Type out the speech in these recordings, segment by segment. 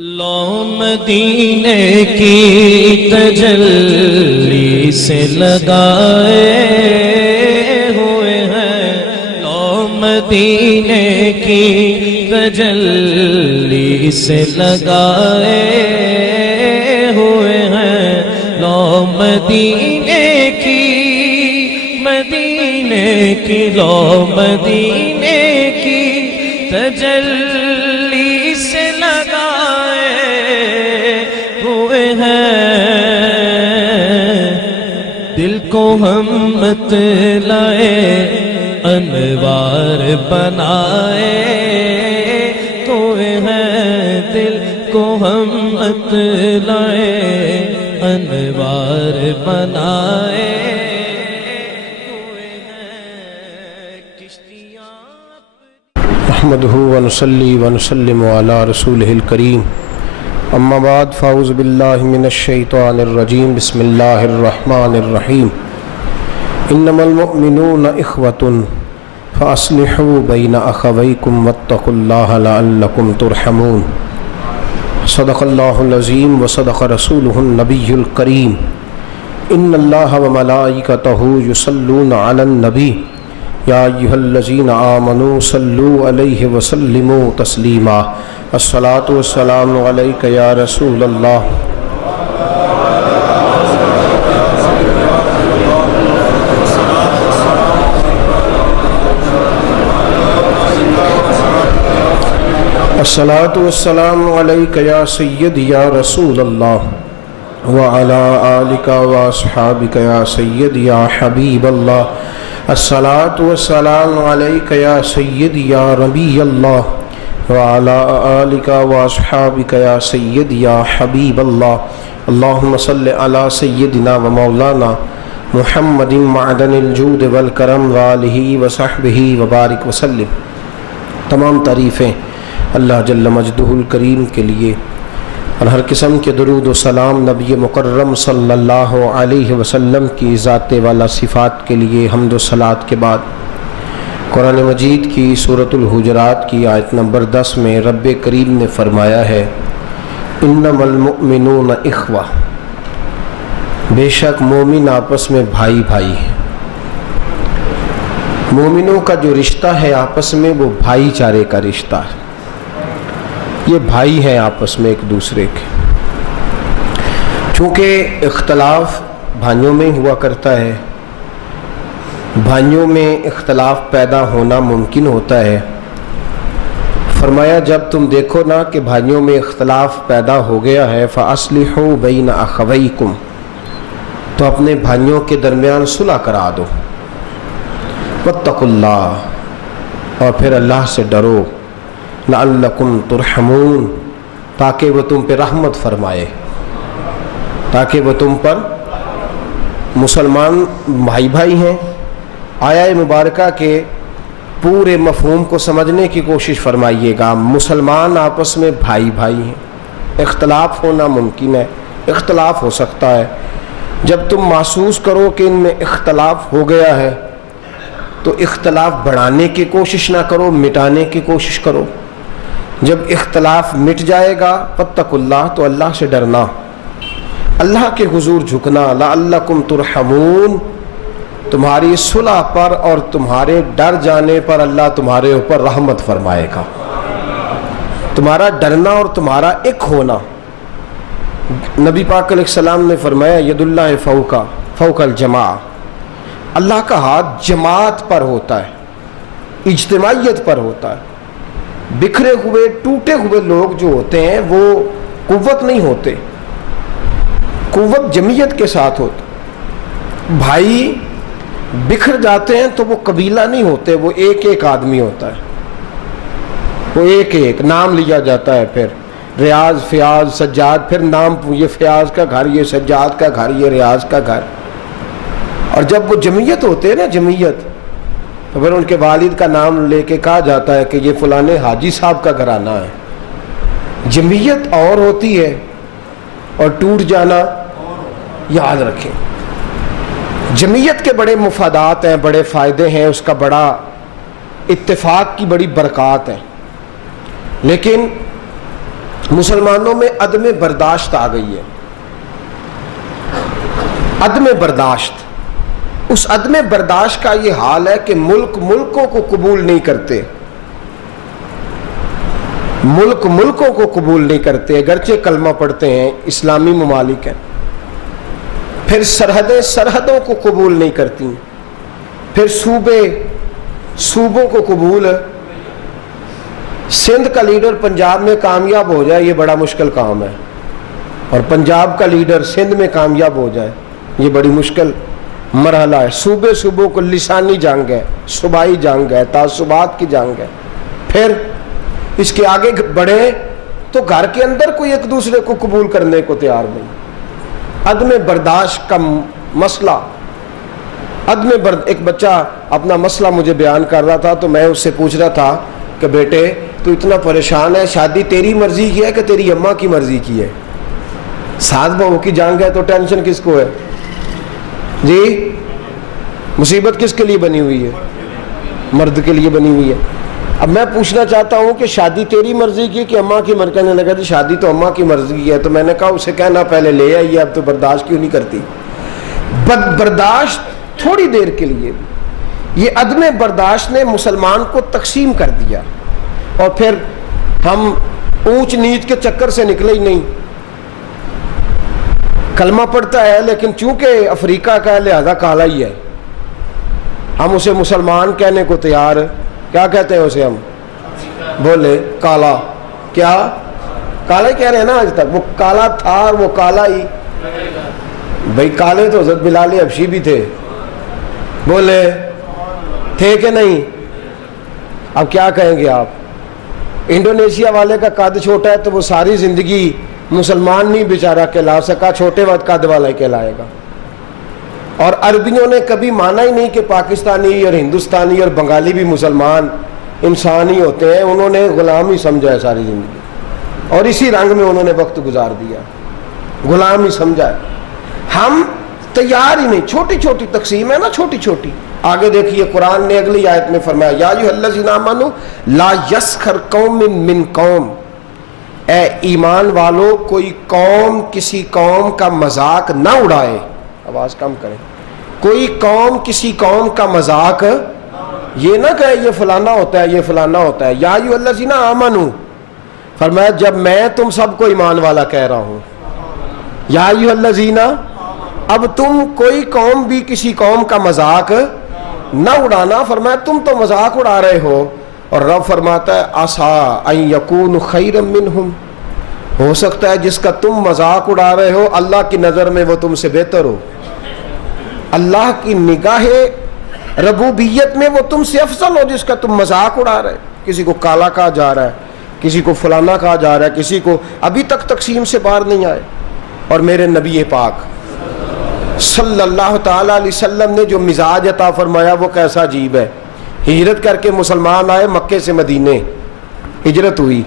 لو مدینے کی تجلی سے لگائے ہوئے ہیں، لو مدینے کی تجلی سے لگائے ہوئے ہیں، لو مدینے کی لو مدینے کی تجلی سے لگائے ہوئے ہیں، دل کو ہم مت لائے انوار بنائے ہوئے ہیں، دل کو ہم مت لائے انوار بنائے نحمده ونصلي ونسلم على رسوله الكريم اما بعد فاعوذ بالله من الشيطان الرجيم بسم الله الرحمن الرحيم انما المؤمنون اخوة فاصلحوا بين اخويكم واتقوا الله لعلكم ترحمون صدق الله العظيم وصدق رسوله النبي الكريم ان الله وملائكته يصلون على النبي یا ایھا الذین آمنوا صلوا علیہ وسلموا تسلیما الصلاۃ والسلام علیک یا رسول اللہ الصلاۃ والسلام علیک یا سیدی یا رسول اللہ وعلی آلک واصحابک یا سیدی یا حبیب اللہ الصلاۃ والسلام علیک یا سیدی یا نبی اللہ وعلی آلک واصحابک یا سیدی یا حبیب اللہ اللہم صلی علی سیدنا و مولانا محمد معدن الجود والکرم وآلہ وصحبہ وبارک وسلم۔ تمام تعریفیں اللہ جل مجدہ الکریم کے لیے اور ہر قسم کے درود و سلام نبی مکرم صلی اللہ علیہ وسلم کی ذات والا صفات کے لیے حمد و صلات کے بعد قرآن مجید کی سورۃ الحجرات کی آیت نمبر 10 میں رب کریم نے فرمایا ہے انما المؤمنون اخوہ، بے شک مومن آپس میں بھائی بھائی ہیں۔ مومنوں کا جو رشتہ ہے آپس میں وہ بھائی چارے کا رشتہ ہے، یہ بھائی ہیں آپس میں ایک دوسرے کے۔ چونکہ اختلاف بھائیوں میں ہوا کرتا ہے، بھائیوں میں اختلاف پیدا ہونا ممکن ہوتا ہے، فرمایا جب تم دیکھو نا کہ بھائیوں میں اختلاف پیدا ہو گیا ہے فَأَصْلِحُوا بَيْنَ أَخَوَيْكُمْ، تو اپنے بھائیوں کے درمیان صلح کرا دو، وَاتَّقُوا اللَّهَ، اور پھر اللہ سے ڈرو، لعلکم ترحمون، تاکہ وہ تم پہ رحمت فرمائے، تاکہ وہ تم پر، مسلمان بھائی بھائی ہیں۔ آیہ مبارکہ کے پورے مفہوم کو سمجھنے کی کوشش فرمائیے گا۔ مسلمان آپس میں بھائی بھائی ہیں، اختلاف ہونا ممکن ہے، اختلاف ہو سکتا ہے، جب تم محسوس کرو کہ ان میں اختلاف ہو گیا ہے تو اختلاف بڑھانے کی کوشش نہ کرو، مٹانے کی کوشش کرو۔ جب اختلاف مٹ جائے گا فاتقوا اللہ، تو اللہ سے ڈرنا، اللہ کے حضور جھکنا، لعلکم ترحمون، تمہاری صلح پر اور تمہارے ڈر جانے پر اللہ تمہارے اوپر رحمت فرمائے گا۔ تمہارا ڈرنا اور تمہارا ایک ہونا، نبی پاک علیہ السلام نے فرمایا ید اللہ فوق الجماع، اللہ کا ہاتھ جماعت پر ہوتا ہے، اجتماعیت پر ہوتا ہے۔ بکھرے ہوئے ٹوٹے ہوئے لوگ جو ہوتے ہیں وہ قوت نہیں ہوتے، قوت جمعیت کے ساتھ ہوتی۔ بھائی بکھر جاتے ہیں تو وہ قبیلہ نہیں ہوتے، وہ ایک ایک آدمی ہوتا ہے، وہ ایک ایک نام لیا جاتا ہے، پھر ریاض، فیاض، سجاد، پھر نام، یہ فیاض کا گھر، یہ سجاد کا گھر، یہ ریاض کا گھر۔ اور جب وہ جمعیت ہوتے ہیں نا، جمعیت، تو پھر ان کے والد کا نام لے کے کہا جاتا ہے کہ یہ فلانے حاجی صاحب کا گھرانہ ہے۔ جمعیت اور ہوتی ہے اور ٹوٹ جانا یاد رکھیں۔ جمعیت کے بڑے مفادات ہیں، بڑے فائدے ہیں، اس کا بڑا اتفاق کی بڑی برکات ہیں، لیکن مسلمانوں میں عدم برداشت آ گئی ہے، عدم برداشت۔ اس عدم برداشت کا یہ حال ہے کہ ملکوں کو قبول نہیں کرتے، ملکوں کو قبول نہیں کرتے، اگرچہ کلمہ پڑھتے ہیں، اسلامی ممالک ہیں۔ پھر سرحدوں کو قبول نہیں کرتی، پھر صوبوں کو قبول۔ سندھ کا لیڈر پنجاب میں کامیاب ہو جائے یہ بڑا مشکل کام ہے، اور پنجاب کا لیڈر سندھ میں کامیاب ہو جائے یہ بڑی مشکل مرحلہ ہے۔ صوبوں کو لسانی جنگ ہے، صوبائی جنگ ہے، تعصبات کی جنگ ہے۔ پھر اس کے آگے بڑھے تو گھر کے اندر کوئی ایک دوسرے کو قبول کرنے کو تیار نہیں۔ عدم برداشت کا مسئلہ، ایک بچہ اپنا مسئلہ مجھے بیان کر رہا تھا تو میں اس سے پوچھ رہا تھا کہ بیٹے تو اتنا پریشان ہے، شادی تیری مرضی کی ہے کہ تیری اماں کی مرضی کی ہے؟ ساس بہو کی جنگ ہے تو ٹینشن کس کو ہے جی؟ مصیبت کس کے لیے بنی ہوئی ہے؟ مرد کے لیے بنی ہوئی ہے۔ اب میں پوچھنا چاہتا ہوں کہ شادی تیری مرضی کی کہ اماں کی مرضی؟ کہنے لگا جی شادی تو اماں کی مرضی کی ہے۔ تو میں نے کہا اسے کہنا پہلے لے آئیے، اب تو برداشت کیوں نہیں کرتی؟ برداشت تھوڑی دیر کے لیے بھی، یہ عدم برداشت نے مسلمان کو تقسیم کر دیا، اور پھر ہم اونچ نیچ کے چکر سے نکلے ہی نہیں۔ کلمہ پڑھتا ہے لیکن چونکہ افریقہ کا ہے لہذا کالا ہی ہے، ہم اسے مسلمان کہنے کو تیار، کیا کہتے ہیں اسے ہم؟ بولے کالا، کیا کالا ہی کہہ رہے ہیں نا آج تک؟ وہ کالا تھا اور وہ کالا ہی، بھئی کالے تو حضرت بلال حبشی بھی تھے، بولے تھے کہ نہیں؟ اب کیا کہیں گے آپ؟ انڈونیشیا والے کا قد چھوٹا ہے تو وہ ساری زندگی مسلمان نہیں بیچارہ کہلا سکا، چھوٹے قد والا ہی کہلائے گا۔ اور عربیوں نے کبھی مانا ہی نہیں کہ پاکستانی اور ہندوستانی اور بنگالی بھی مسلمان انسان ہی ہوتے ہیں، انہوں نے غلام ہی سمجھا ہے ساری زندگی، اور اسی رنگ میں انہوں نے وقت گزار دیا، غلام ہی سمجھا ہے۔ ہم تیار ہی نہیں، چھوٹی چھوٹی تقسیم ہے نا، چھوٹی چھوٹی۔ آگے دیکھیے قرآن نے اگلی آیت میں فرمایا یا ایھا الذین آمنوا لا یسخر قوم من قوم، اے ایمان والو کوئی قوم کسی قوم کا مذاق نہ اڑائے، آواز کم کریں، کوئی قوم کسی قوم کا مذاق یہ نہ کہے یہ فلانا ہوتا ہے یہ فلانا ہوتا ہے۔ یا ایھا الذین آمنوا، فرمایا جب میں تم سب کو ایمان والا کہہ رہا ہوں، یا ایھا الذین، اب تم کوئی قوم بھی کسی قوم کا مذاق نہ اڑانا، فرمایا تم تو مذاق اڑا رہے ہو، اور رب فرماتا ہے عسیٰ ان یکون خیرا منہم، ہو سکتا ہے جس کا تم مذاق اڑا رہے ہو اللہ کی نظر میں وہ تم سے بہتر ہو، اللہ کی نگاہ ربوبیت میں وہ تم سے افضل ہو جس کا تم مذاق اڑا رہے۔ کسی کو کالا کہا جا رہا ہے، کسی کو فلانا کہا جا رہا ہے، کسی کو ابھی تک تقسیم سے باہر نہیں آئے۔ اور میرے نبی پاک صلی اللہ تعالی علیہ وسلم نے جو مزاج عطا فرمایا وہ کیسا عجیب ہے۔ ہجرت کر کے مسلمان آئے، مکے سے مدینے ہجرت ہوئی،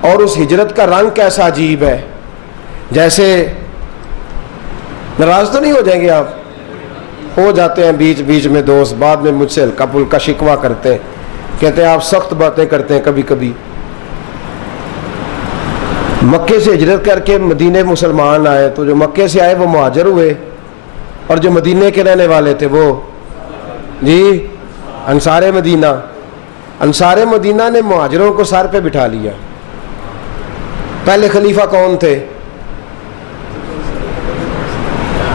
اور اس ہجرت کا رنگ کیسا عجیب ہے۔ جیسے ناراض تو نہیں ہو جائیں گے آپ؟ ہو جاتے ہیں بیچ بیچ میں دوست، بعد میں مجھ سے ہلکا پھلکا شکوہ کرتے ہیں، کہتے ہیں آپ سخت باتیں کرتے ہیں کبھی کبھی۔ مکے سے ہجرت کر کے مدینے مسلمان آئے، تو جو مکے سے آئے وہ مہاجر ہوئے، اور جو مدینے کے رہنے والے تھے وہ جی انصار مدینہ۔ انصار مدینہ نے مہاجروں کو سر پہ بٹھا لیا۔ پہلے خلیفہ کون تھے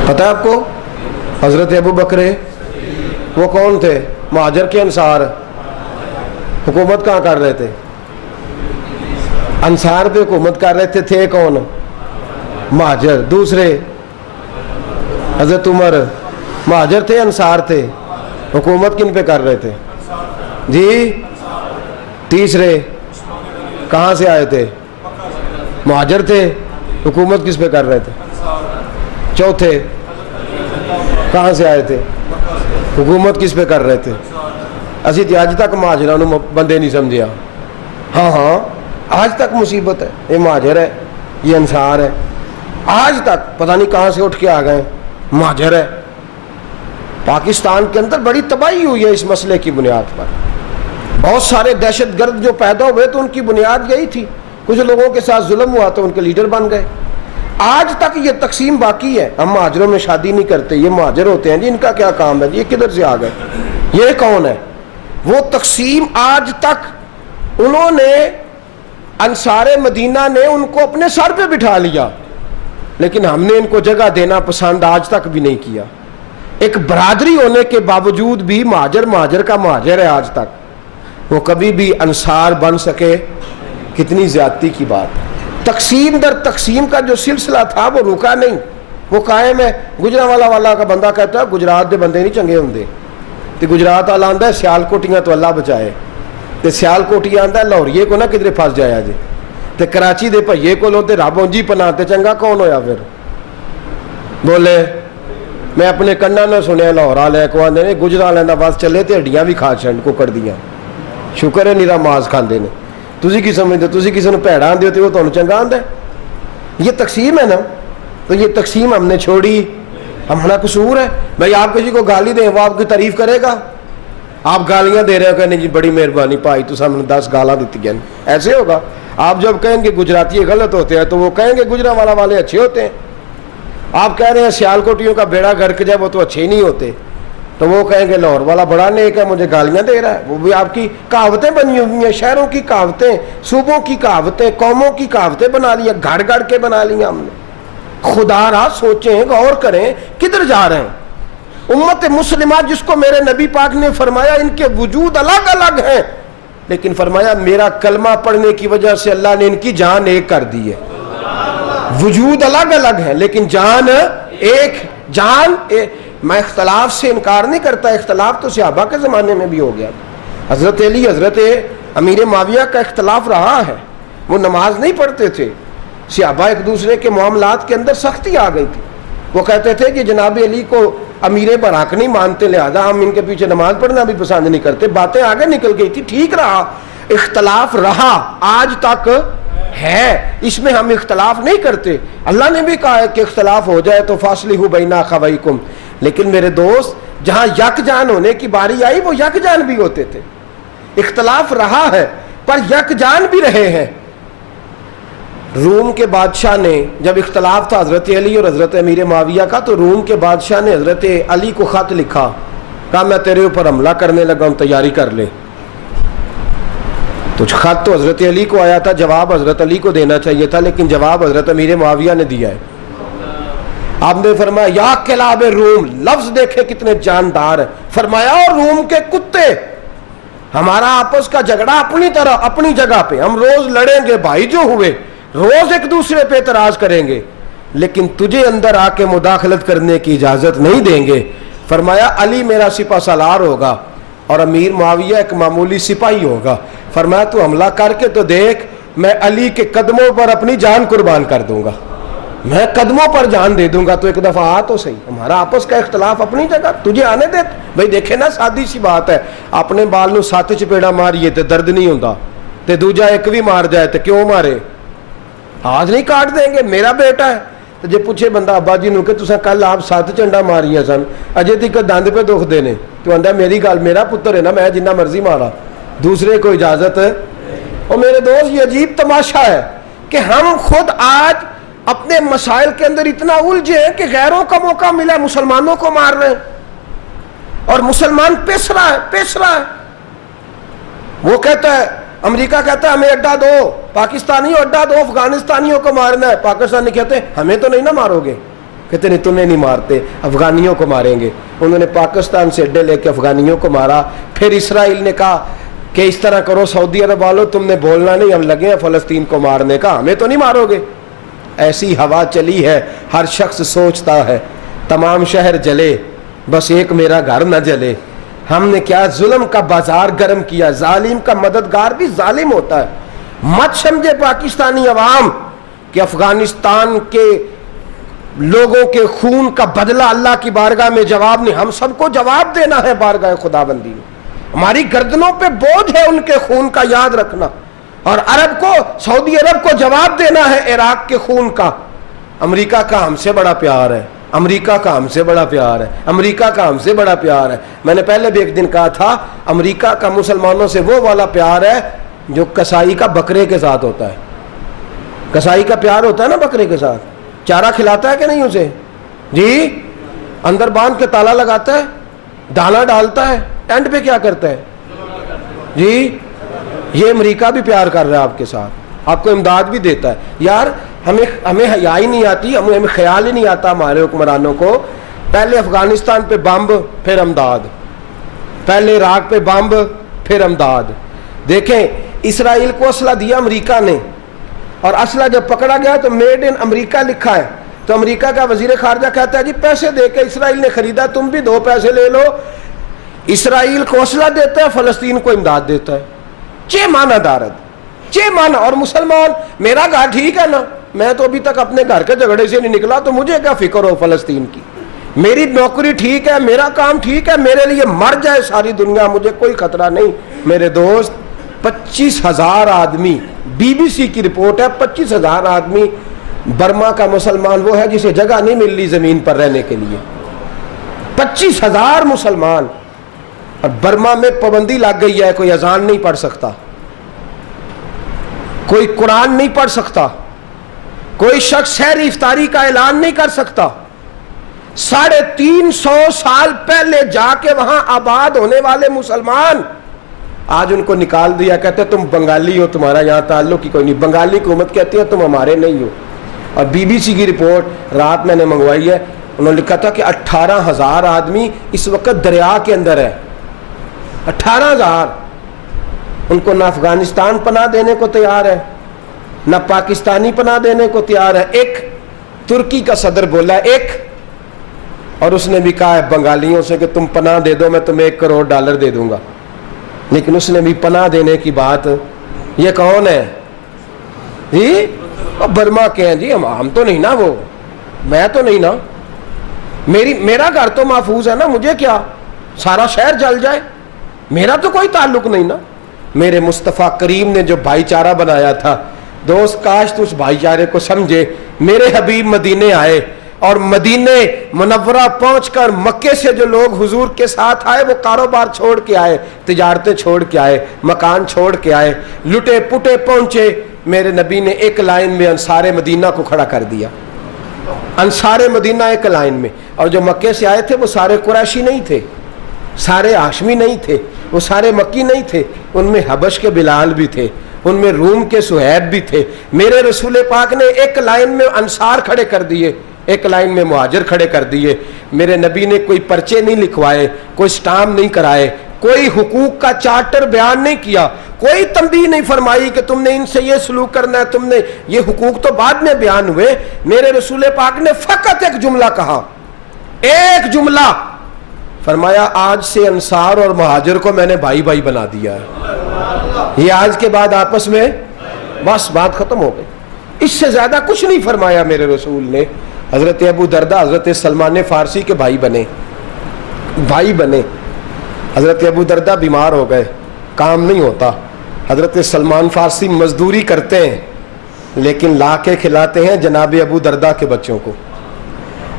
پتہ ہے آپ کو؟ حضرت ابو بکر۔ وہ کون تھے؟ مہاجر کے انصار۔ حکومت کہاں کر رہے تھے؟ انصار پہ حکومت کر رہے تھے کون؟ مہاجر۔ دوسرے حضرت عمر، مہاجر تھے انصار تھے، حکومت کن پہ کر رہے تھے جی؟ تیسرے کہاں سے آئے تھے؟ مہاجر تھے، حکومت کس پہ کر رہے تھے؟ چوتھے کہاں سے آئے تھے؟ حکومت کس پہ کر رہے تھے؟ اسی تے اج تک مہاجروں بندے نہیں سمجھیا۔ ہاں آج تک مصیبت ہے، یہ مہاجر ہے یہ انصار ہے، آج تک پتہ نہیں کہاں سے اٹھ کے آ گئے، مہاجر ہے۔ پاکستان کے اندر بڑی تباہی ہوئی ہے اس مسئلے کی بنیاد پر۔ بہت سارے دہشت گرد جو پیدا ہوئے تو ان کی بنیاد یہی تھی کچھ لوگوں کے ساتھ ظلم ہوا تو ان کے لیڈر بن گئے. آج تک یہ تقسیم باقی ہے. ہم مہاجروں میں شادی نہیں کرتے, یہ مہاجر ہوتے ہیں جی, ان کا کیا کام ہے, یہ کدھر سے آ گئے, یہ کون ہے. وہ تقسیم آج تک انہوں نے, انصار مدینہ نے ان کو اپنے سر پہ بٹھا لیا, لیکن ہم نے ان کو جگہ دینا پسند آج تک بھی نہیں کیا. ایک برادری ہونے کے باوجود بھی مہاجر کا مہاجر ہے آج تک, وہ کبھی بھی انصار بن سکے, کتنی زیادتی کی بات. تقسیم در تقسیم کا جو سلسلہ تھا وہ رکا نہیں, وہ قائم ہے. گجرانوالا والا کا بندہ کہتا ہے گجرات دے بندے نہیں چنگے ہوندے, تے گجرات والا آندا ہے سیال کوٹیاں تو اللہ بچائے, تے سیال کوٹی آندا ہے لاہوریے کو نہ کدھر پھس جایا جی, تے کراچی دے بھئیے کو لو تے رب اونجی پناہ, تے چنگا کون ہویا پھر بولے. میں اپنے کناں نہ سنیا لاہور والے کو آندے نے گجرا لینا بس چلے تے ہڈیاں بھی کھا چھن ککڑ دیاں, شکر ہے نیرا ماس کھاندے نے. تسی کی سمجھتے, تسی کسی نے بھیڑا آندے ہوتے وہ تانوں چنگا آندا ہے. یہ تقسیم ہے نا, تو یہ تقسیم ہم نے چھوڑی, ہمارا قصور ہے. بھائی آپ کسی کو گالی دیں وہ آپ کی تعریف کرے گا, آپ گالیاں دے رہے ہو کہ نہیں جی بڑی مہربانی بھائی تو ہم نے 10 گالاں دیتی ہیں, ایسے ہوگا. آپ جب کہیں گے گجراتی غلط ہوتے ہیں تو وہ کہیں گے گجرانوالا والے اچھے ہوتے ہیں. آپ کہہ رہے ہیں سیال کوٹیوں کا بیڑا گرک جائے وہ تو اچھے نہیں ہوتے, تو وہ کہیں گے لاہور والا بڑا نیک ہے مجھے گالیاں دے رہا ہے. وہ بھی آپ کی کہاوتیں بنی ہوئی ہیں, شہروں کی کہاوتیں, صوبوں کی کہاوتیں, قوموں کی کہاوتیں بنا لی, گھڑ گھڑ کے بنا لی ہم نے. خدا را سوچیں, غور کریں کدھر جا رہے ہیں. امت مسلمہ جس کو میرے نبی پاک نے فرمایا ان کے وجود الگ الگ ہیں, لیکن فرمایا میرا کلمہ پڑھنے کی وجہ سے اللہ نے ان کی جان ایک کر دی ہے. وجود الگ الگ ہے لیکن جان ایک, جان ایک. میں اختلاف سے انکار نہیں کرتا, اختلاف تو صحابہ کے زمانے میں بھی ہو گیا. حضرت علی حضرت امیر معاویہ کا اختلاف رہا ہے, وہ نماز نہیں پڑھتے تھے. صحابہ ایک دوسرے کے معاملات کے اندر سختی آ گئی تھی. وہ کہتے تھے کہ جناب علی کو امیر براق نہیں مانتے, لہذا ہم ان کے پیچھے نماز پڑھنا بھی پسند نہیں کرتے. باتیں آگے نکل گئی تھی, ٹھیک رہا, اختلاف رہا, آج تک ہے, اس میں ہم اختلاف نہیں کرتے. اللہ نے بھی کہا ہے کہ اختلاف ہو جائے تو فاصلحوا بین اخویکم, لیکن میرے دوست جہاں یک جان ہونے کی باری آئی وہ یک جان بھی ہوتے تھے. اختلاف رہا ہے پر یک جان بھی رہے ہیں. روم کے بادشاہ نے جب اختلاف تھا حضرت علی اور حضرت امیر معاویہ کا, تو روم کے بادشاہ نے حضرت علی کو خط لکھا, کہا میں تیرے اوپر حملہ کرنے لگا ہوں, تیاری کر لے. تو خط تو حضرت علی کو آیا تھا, جواب حضرت علی کو دینا چاہیے تھا, لیکن جواب حضرت امیر معاویہ نے دیا ہے. آپ نے فرمایا یا کلاب روم, لفظ دیکھے کتنے جاندار ہے. فرمایا اور روم کے کتے, ہمارا آپس کا جھگڑا اپنی طرح اپنی جگہ پہ, ہم روز لڑیں گے بھائی جو ہوئے, روز ایک دوسرے پہ اعتراض کریں گے, لیکن تجھے اندر آ کے مداخلت کرنے کی اجازت نہیں دیں گے. فرمایا علی میرا سپہ سالار ہوگا اور امیر معاویہ ایک معمولی سپاہی ہوگا. فرمایا تو حملہ کر کے تو دیکھ, میں علی کے قدموں پر اپنی جان قربان کر دوں گا, میں قدموں پر جان دے دوں گا. تو ایک دفعہ آ تو صحیح, ہمارا آپس کا اختلاف اپنی جگہ, تجھے آنے دے. بھائی دیکھے نا سادی سی بات ہے, اپنے بال نو 7 چپیڑا ماریے تے درد نہیں ہوندا, تے دوجا ایک بھی مار جائے تے کیوں مارے, آج نہیں کاٹ دیں گے, میرا بیٹا ہے. تو جے پوچھے بندہ ابا جی نو کہ تساں کل آپ 7 چنڈا ماریاں سن, اجے تک دند پہ دکھ دے نے, تو آندا میری گل, میرا پتر ہے نا, میں جنہ مرضی مارا, دوسرے کو اجازت. اور میرے دوست یہ عجیب تماشا ہے کہ ہم خود آج اپنے مسائل کے اندر اتنا الجھے ہیں کہ غیروں کا موقع ملا مسلمانوں کو مار رہے ہیں, اور مسلمان پیس رہا ہے. وہ کہتا ہے, امریکہ کہتا ہے ہمیں اڈا دو, پاکستانیوں اڈا دو, افغانستانیوں کو مارنا ہے. پاکستانی کہتے ہیں ہمیں تو نہیں نا مارو گے, کہتے نہیں تمہیں نہیں مارتے, افغانیوں کو ماریں گے. انہوں نے پاکستان سے اڈے لے کے افغانیوں کو مارا. پھر اسرائیل نے کہا کہ اس طرح کرو سعودی عرب والوں, تم نے بولنا نہیں, ہم لگے ہیں فلسطین کو مارنے کا, ہمیں تو نہیں مارو گے. ایسی ہوا چلی ہے, ہر شخص سوچتا ہے تمام شہر جلے بس ایک میرا گھر نہ جلے. ہم نے کیا ظلم کا بازار گرم کیا, ظالم کا مددگار بھی ظالم ہوتا ہے. مت سمجھے پاکستانی عوام کہ افغانستان کے لوگوں کے خون کا بدلہ اللہ کی بارگاہ میں جواب نہیں, ہم سب کو جواب دینا ہے بارگاہ خداوندی میں. ہماری گردنوں پہ بوجھ ہے ان کے خون کا, یاد رکھنا. اور عرب کو, سعودی عرب کو جواب دینا ہے عراق کے خون کا. امریکہ کا ہم سے بڑا پیار ہے, امریکہ کا ہم سے بڑا پیار ہے, امریکہ کا ہم سے بڑا پیار ہے. میں نے پہلے بھی ایک دن کہا تھا, امریکہ کا مسلمانوں سے وہ والا پیار ہے جو کسائی کا بکرے کے ساتھ ہوتا ہے. کسائی کا پیار ہوتا ہے نا بکرے کے ساتھ, چارہ کھلاتا ہے کہ نہیں اسے؟ جی, اندر باندھ کے تالا لگاتا ہے, دانا ڈالتا ہے, اینڈ پہ کیا کرتا ہے؟ جی, یہ امریکہ بھی پیار کر رہا ہے آپ کے ساتھ, آپ کو امداد بھی دیتا ہے. یار ہمیں حیا ہی نہیں آتی, ہمیں خیال ہی نہیں آتا ہمارے حکمرانوں کو, پہلے افغانستان پہ بمب پھر امداد, پہلے عراق پہ بمب پھر امداد. دیکھیں اسرائیل کو اسلحہ دیا امریکہ نے, اور اسلحہ جب پکڑا گیا تو میڈ ان امریکہ لکھا ہے, تو امریکہ کا وزیر خارجہ کہتا ہے جی پیسے دے کے اسرائیل نے خریدا, تم بھی دو پیسے لے لو. اسرائیل کو اسلحہ دیتا ہے, فلسطین کو امداد دیتا ہے. چھ معنی دارد, چھ معنی. اور مسلمان, میرا گھر ٹھیک ہے نا, میں تو ابھی تک اپنے گھر کے جھگڑے سے نہیں نکلا, تو مجھے کیا فکر ہو فلسطین کی, میری نوکری ٹھیک ہے, میرا کام ٹھیک ہے, میرے لیے مر جائے ساری دنیا, مجھے کوئی خطرہ نہیں. میرے دوست 25,000 آدمی, بی بی سی کی رپورٹ ہے, 25,000 آدمی. برما کا مسلمان وہ ہے جسے جگہ نہیں مل رہی زمین پر رہنے کے لیے, 25,000 مسلمان. اور برما میں پابندی لگ گئی ہے, کوئی اذان نہیں پڑھ سکتا, کوئی قرآن نہیں پڑھ سکتا, کوئی شخص سحری افطاری کا اعلان نہیں کر سکتا. 350 سال پہلے جا کے وہاں آباد ہونے والے مسلمان آج ان کو نکال دیا, کہتے تم بنگالی ہو, تمہارا یہاں تعلق ہی کوئی نہیں. بنگالی حکومت کہتی ہے تم ہمارے نہیں ہو. اور بی بی سی کی رپورٹ رات میں نے منگوائی ہے, انہوں نے لکھا تھا کہ 18,000 آدمی اس وقت دریا کے اندر ہے. 18,000. ان کو نہ افغانستان پناہ دینے کو تیار ہے, نہ پاکستانی پناہ دینے کو تیار ہے. ایک ترکی کا صدر بولا ہے, ایک, اور اس نے بھی کہا ہے بنگالیوں سے کہ تم پناہ دے دو, میں تمہیں $1 کروڑ دے دوں گا. لیکن اس نے بھی پناہ دینے کی بات, یہ کون ہے جی؟ برما کے ہیں جی, ہم تو نہیں نا, وہ میں تو نہیں نا, میرا گھر تو محفوظ ہے نا, مجھے کیا سارا شہر جل جائے, میرا تو کوئی تعلق نہیں نا. میرے مصطفیٰ کریم نے جو بھائی چارہ بنایا تھا, دوست کاش تو اس بھائی چارے کو سمجھے. میرے حبیب مدینے آئے, اور مدینے منورہ پہنچ کر مکے سے جو لوگ حضور کے ساتھ آئے وہ کاروبار چھوڑ کے آئے, تجارتیں چھوڑ کے آئے, مکان چھوڑ کے آئے, لٹے پٹے پہنچے. میرے نبی نے ایک لائن میں انصار مدینہ کو کھڑا کر دیا, انصار مدینہ ایک لائن میں. اور جو مکے سے آئے تھے وہ سارے قریشی نہیں تھے, سارے ہاشمی نہیں تھے, وہ سارے مکی نہیں تھے, ان میں حبش کے بلال بھی تھے, ان میں روم کے سہیب بھی تھے. میرے رسول پاک نے ایک لائن میں انصار کھڑے کر دیے, ایک لائن میں مہاجر کھڑے کر دیے. میرے نبی نے کوئی پرچے نہیں لکھوائے, کوئی سٹامپ نہیں کرائے, کوئی حقوق کا چارٹر بیان نہیں کیا, کوئی تنبیہ نہیں فرمائی کہ تم نے ان سے یہ سلوک کرنا ہے, تم نے یہ حقوق تو بعد میں بیان ہوئے. میرے رسول پاک نے فقط ایک جملہ کہا, ایک جملہ فرمایا, آج سے انصار اور مہاجر کو میں نے بھائی بھائی بنا دیا ہے, یہ آج کے بعد آپس میں بس بات ختم ہو گئی. اس سے زیادہ کچھ نہیں فرمایا میرے رسول نے. حضرت ابو دردہ حضرت سلمان فارسی کے بھائی بنے. حضرت ابو دردہ بیمار ہو گئے, کام نہیں ہوتا. حضرت سلمان فارسی مزدوری کرتے ہیں لیکن لا کے کھلاتے ہیں جناب ابو دردہ کے بچوں کو.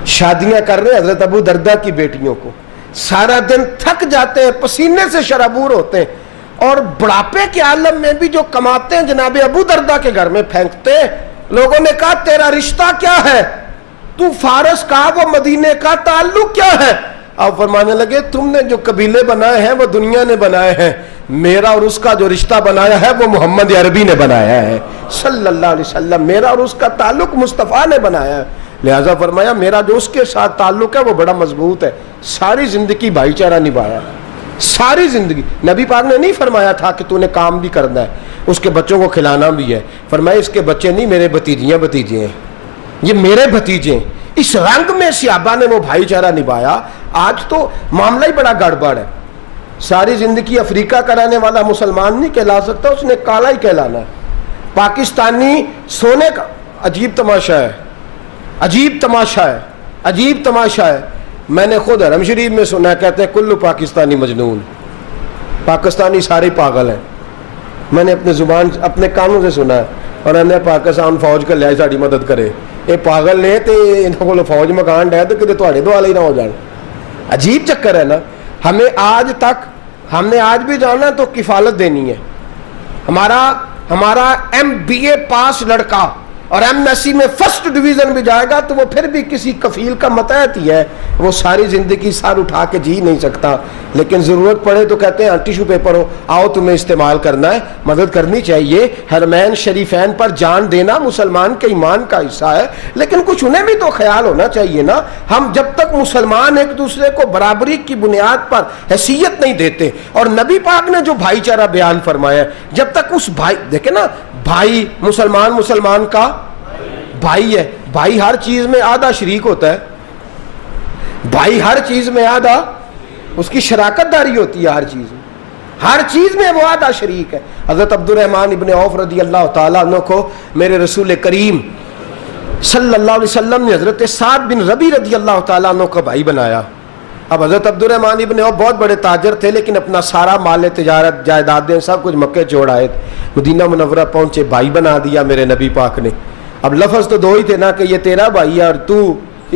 شادیاں کر رہے ہیں حضرت ابو دردہ کی بیٹیوں کو, سارا دن تھک جاتے ہیں, پسینے سے شرابور ہوتے ہیں, اور بڑھاپے کے عالم میں بھی جو کماتے ہیں جناب ابو دردہ کے گھر میں پھینکتے. لوگوں نے کہا تیرا رشتہ کیا ہے, تو فارس کا, وہ مدینے کا, تعلق کیا ہے؟ اب فرمانے لگے تم نے جو قبیلے بنائے ہیں وہ دنیا نے بنائے ہیں, میرا اور اس کا جو رشتہ بنایا ہے وہ محمد عربی نے بنایا ہے صلی اللہ علیہ وسلم. میرا اور اس کا تعلق مصطفیٰ نے بنایا ہے. لہذا فرمایا میرا جو اس کے ساتھ تعلق ہے وہ بڑا مضبوط ہے. ساری زندگی بھائی چارہ نبھایا, ساری زندگی. نبی پاک نے نہیں فرمایا تھا کہ تو نے کام بھی کرنا ہے, اس کے بچوں کو کھلانا بھی ہے. فرمایا اس کے بچے نہیں, میرے بھتیجے ہیں, یہ میرے بھتیجے ہیں. اس رنگ میں صحابہ نے وہ بھائی چارہ نبھایا. آج تو معاملہ ہی بڑا گڑبڑ ہے. ساری زندگی افریقہ کا رہنے والا مسلمان نہیں کہلا سکتا, اس نے کالا ہی کہلانا ہے. پاکستانی سونے کا عجیب تماشا ہے, عجیب تماشا ہے. میں نے خود حرم شریف میں سنا ہے, کہتے ہیں کلو پاکستانی مجنون, پاکستانی سارے پاگل ہیں. میں نے اپنے کانوں سے سنا ہے. اور انہیں پاکستان فوج کا لیا ساری مدد کرے, یہ پاگل نے تے انہوں کو فوج مکان ڈے تو کتے تھوڑے دوالے ہی نہ ہو جان. عجیب چکر ہے نا. ہم نے آج بھی جانا تو کفالت دینی ہے. ہمارا MBA پاس لڑکا اور MSc میں فرسٹ ڈویژن بھی جائے گا تو وہ پھر بھی کسی کفیل کا متحت ہی ہے، وہ ساری زندگی سر اٹھا کے جی نہیں سکتا، لیکن ضرورت پڑے تو کہتے ہیں ٹیشو پیپر ہو آؤ تمہیں استعمال کرنا ہے، مدد کرنی چاہیے۔ حرمین شریفین پر جان دینا مسلمان کے ایمان کا حصہ ہے، لیکن کچھ انہیں بھی تو خیال ہونا چاہیے نا۔ ہم جب تک مسلمان ایک دوسرے کو برابری کی بنیاد پر حیثیت نہیں دیتے، اور نبی پاک نے جو بھائی چارہ بیان فرمایا ہے، جب تک اس بھائی دیکھیں نا، بھائی مسلمان کا بھائی ہے، بھائی ہر چیز میں آدھا شریک ہوتا ہے، بھائی ہر چیز میں آدھا، اس کی شراکت داری ہوتی ہے ہر چیز میں وہ آدھا شریک ہے۔ حضرت عبد الرحمن ابن عوف رضی اللہ تعالیٰ عنہ کو میرے رسول کریم صلی اللہ علیہ وسلم نے حضرت سعد بن ربی رضی اللہ تعالیٰ عنہ کا بھائی بنایا۔ اب حضرت عبد الرحمن ابن عوف بہت بڑے تاجر تھے، لیکن اپنا سارا مال تجارت جائیدادیں سب کچھ مکے چھوڑ آئے تھے، مدینہ منورہ پہنچے، بھائی بنا دیا میرے نبی پاک نے۔ اب لفظ تو دو ہی تھے نا کہ یہ تیرا بھائی ہے اور تو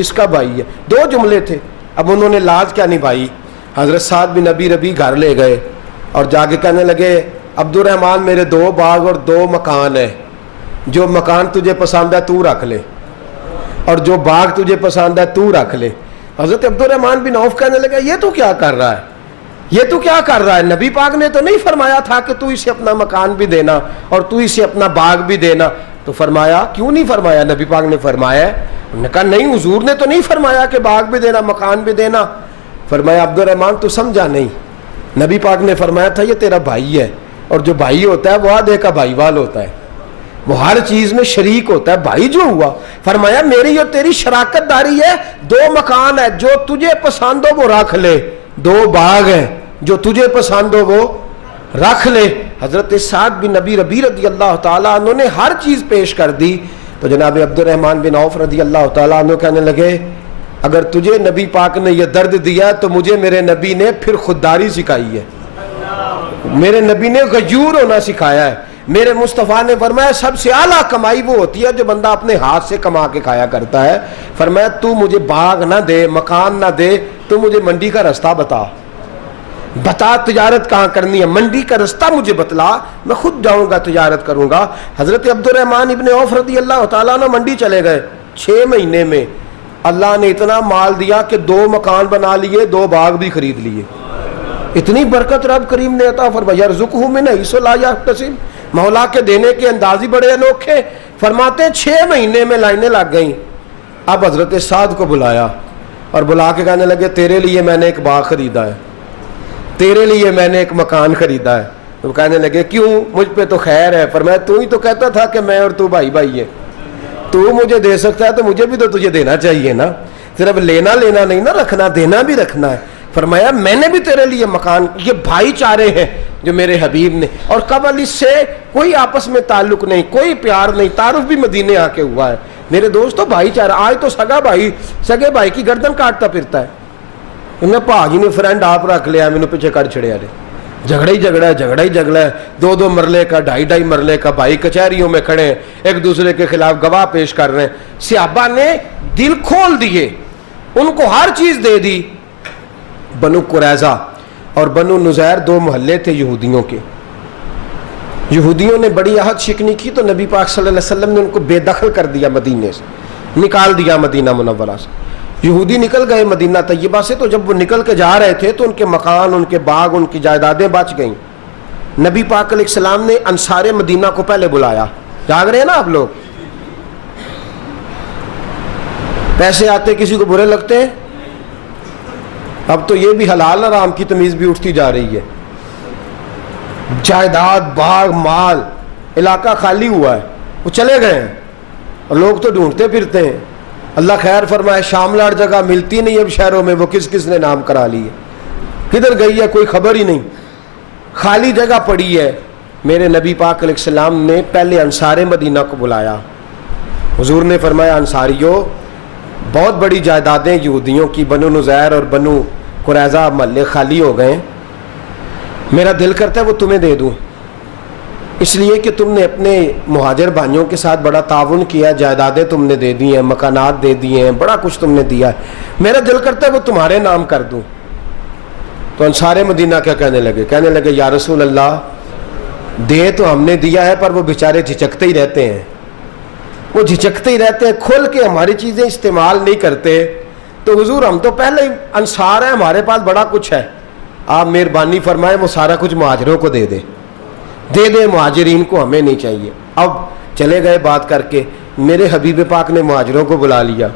اس کا بھائی ہے، دو جملے تھے۔ اب انہوں نے لاز کیا نبھائی، حضرت سعد بن نبی ربی گھر لے گئے اور جا کے کہنے لگے عبد الرحمن میرے 2 باغ اور 2 مکان ہیں، جو مکان تجھے پسند ہے تو رکھ لے اور جو باغ تجھے پسند ہے تو رکھ لے۔ حضرت عبد الرحمن بن عوف کہنے لگا یہ تو کیا کر رہا ہے، نبی پاک نے تو نہیں فرمایا تھا کہ تو اسے اپنا مکان بھی دینا اور تو اسے اپنا باغ بھی دینا؟ تو فرمایا کیوں نہیں فرمایا؟ نبی پاک نے فرمایا ہے۔ انہوں نے کہا نہیں، حضور نے تو نہیں فرمایا کہ باغ بھی دینا مکان بھی دینا۔ فرمایا عبد الرحمن تو سمجھا نہیں، نبی پاک نے فرمایا تھا یہ تیرا بھائی ہے، اور جو بھائی ہوتا ہے وہ آدھے کا بھائی وال ہوتا ہے، وہ ہر چیز میں شریک ہوتا ہے، بھائی جو ہوا۔ فرمایا میری اور تیری شراکت داری ہے، 2 مکان ہے جو تجھے پسند ہو وہ رکھ لے، 2 باغ ہیں جو تجھے پسند ہو وہ رکھ لے۔ حضرت سعد بن نبی ربی رضی اللہ تعالیٰ عنہ نے ہر چیز پیش کر دی، تو جناب عبد الرحمن بن عوف رضی اللہ تعالیٰ عنہ کہنے لگے اگر تجھے نبی پاک نے یہ درد دیا تو مجھے میرے نبی نے پھر خودداری سکھائی ہے، میرے نبی نے غیور ہونا سکھایا ہے۔ میرے مصطفیٰ نے فرمایا سب سے اعلیٰ کمائی وہ ہوتی ہے جو بندہ اپنے ہاتھ سے کما کے کھایا کرتا ہے۔ فرمایا تو مجھے باغ نہ دے، مکان نہ دے، تو مجھے منڈی کا رستہ بتا تجارت کہاں کرنی ہے، منڈی کا رستہ مجھے بتلا، میں خود جاؤں گا تجارت کروں گا۔ حضرت عبد الرحمن ابن عوف رضی اللہ تعالیٰ عنہ منڈی چلے گئے، 6 مہینے میں اللہ نے اتنا مال دیا کہ 2 مکان بنا لیے، 2 باغ بھی خرید لیے۔ اتنی برکت رب کریم نے عطا فرمایا، یرزقہ من حیث لا یحتسب، مولا کے دینے کے انداز ہی بڑے انوکھے۔ فرماتے ہیں 6 مہینے میں لائنیں لگ گئیں۔ اب حضرت سعد کو بلایا اور بلا کے کہنے لگے تیرے لیے میں نے ایک باغ خریدا ہے، تیرے لیے میں نے ایک مکان خریدا ہے۔ تو کہنے لگے کیوں، مجھ پہ تو خیر ہے۔ فرمایا تو ہی تو کہتا تھا کہ میں اور تو بھائی ہے، تو مجھے دے سکتا ہے تو مجھے بھی تو تجھے دینا چاہیے نا، صرف لینا نہیں نا رکھنا، دینا بھی رکھنا ہے۔ فرمایا میں نے بھی تیرے لیے مکان، یہ بھائی چارے ہیں جو میرے حبیب نے، اور قبل اس سے کوئی آپس میں تعلق نہیں، کوئی پیار نہیں، تعارف بھی مدینے آ کے ہوا ہے۔ میرے دوستو بھائی چارہ، آج تو سگے بھائی کی گردن کاٹتا پھرتا ہے، انہیں پاجی نے فرینڈ آپ رکھ لیا، میں نے پیچھے کر چھڑیا رہے، جھگڑا ہی جھگڑا ہے، 2 مرلے کا 2.5 مرلے کا، بھائی کچہریوں میں کھڑے ہیں، ایک دوسرے کے خلاف گواہ پیش کر رہے ہیں۔ صحابہ نے دل کھول دیے، ان کو ہر چیز دے دی۔ بنو قریظہ اور بنو نذیر 2 محلے تھے یہودیوں کے، یہودیوں نے بڑی عہد شکنی کی تو نبی پاک صلی اللہ علیہ وسلم نے ان کو بے دخل کر دیا، مدینے سے نکال دیا، مدینہ منورہ سے۔ یہودی نکل گئے مدینہ طیبہ سے، تو جب وہ نکل کے جا رہے تھے تو ان کے مکان، ان کے باغ، ان کی جائیدادیں بچ گئیں۔ نبی پاک علیہ السلام نے انصار مدینہ کو پہلے بلایا، جاگ رہے ہیں نا آپ لوگ، پیسے آتے کسی کو برے لگتے ہیں، اب تو یہ بھی حلال حرام کی تمیز بھی اٹھتی جا رہی ہے۔ جائیداد، باغ، مال، علاقہ خالی ہوا ہے، وہ چلے گئے ہیں اور لوگ تو ڈھونڈتے پھرتے ہیں۔ اللہ خیر فرمائے، شاملاٹ جگہ ملتی نہیں اب شہروں میں، وہ کس نے نام کرا لی ہے، کدھر گئی ہے کوئی خبر ہی نہیں، خالی جگہ پڑی ہے۔ میرے نبی پاک علیہ السلام نے پہلے انصار مدینہ کو بلایا، حضور نے فرمایا انصاریوں، بہت بڑی جائیدادیں یہودیوں کی، بنو نذیر اور بنو قریظہ محلے خالی ہو گئے، میرا دل کرتا ہے وہ تمہیں دے دوں، اس لیے کہ تم نے اپنے مہاجر بھائیوں کے ساتھ بڑا تعاون کیا، جائیدادیں تم نے دے دی ہیں، مکانات دے دیے ہیں، بڑا کچھ تم نے دیا ہے، میرا دل کرتا ہے وہ تمہارے نام کر دوں۔ تو انصار مدینہ کیا کہنے لگے یا رسول اللہ، دے تو ہم نے دیا ہے پر وہ بیچارے جھچکتے ہی رہتے ہیں، وہ جھجکتے ہی رہتے ہیں, کھل کے ہماری چیزیں استعمال نہیں کرتے. تو حضور ہم تو پہلے ہی انصار ہیں, ہمارے پاس بڑا کچھ ہے, آپ مہربانی فرمائے وہ سارا کچھ مہاجروں کو دے دے مہاجرین کو, ہمیں نہیں چاہیے. اب چلے گئے بات کر کے, میرے حبیب پاک نے مہاجروں کو بلا لیا,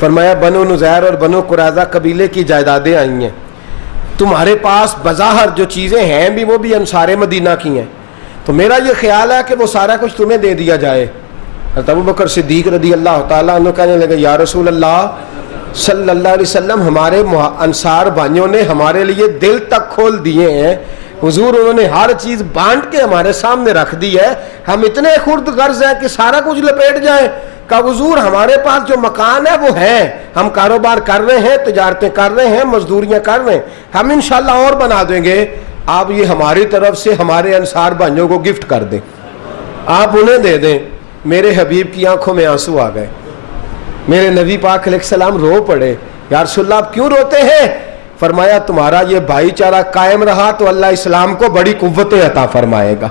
فرمایا بنو نزیر اور بنو قریظہ قبیلے کی جائیدادیں آئی ہیں, تمہارے پاس بظاہر جو چیزیں ہیں بھی وہ بھی انصار مدینہ کی ہیں, تو میرا یہ خیال ہے کہ وہ سارا کچھ تمہیں دے دیا جائے. حضرت ابوبکر صدیق رضی اللہ تعالیٰ عنہ کہنے لگے یا رسول اللہ صلی اللہ علیہ وسلم, ہمارے انصار بھائیوں نے ہمارے لیے دل تک کھول دیے ہیں حضور, انہوں نے ہر چیز بانٹ کے ہمارے سامنے رکھ دی ہے, ہم اتنے خرد غرض ہیں کہ سارا کچھ لپیٹ جائیں. کہ حضور ہمارے پاس جو مکان ہے وہ ہے, ہم کاروبار کر رہے ہیں, تجارتیں کر رہے ہیں, مزدوریاں کر رہے ہیں, ہم انشاءاللہ اور بنا دیں گے, آپ یہ ہماری طرف سے ہمارے انصار بھائیوں کو گفٹ کر دیں, آپ انہیں دے دیں. میرے حبیب کی آنکھوں میں آنسو آ گئے, میرے نبی پاک علیہ السلام رو پڑے, یا رسول اللہ آپ کیوں روتے ہیں؟ فرمایا تمہارا یہ بھائی چارہ قائم رہا تو اللہ اسلام کو بڑی قوتیں عطا فرمائے گا,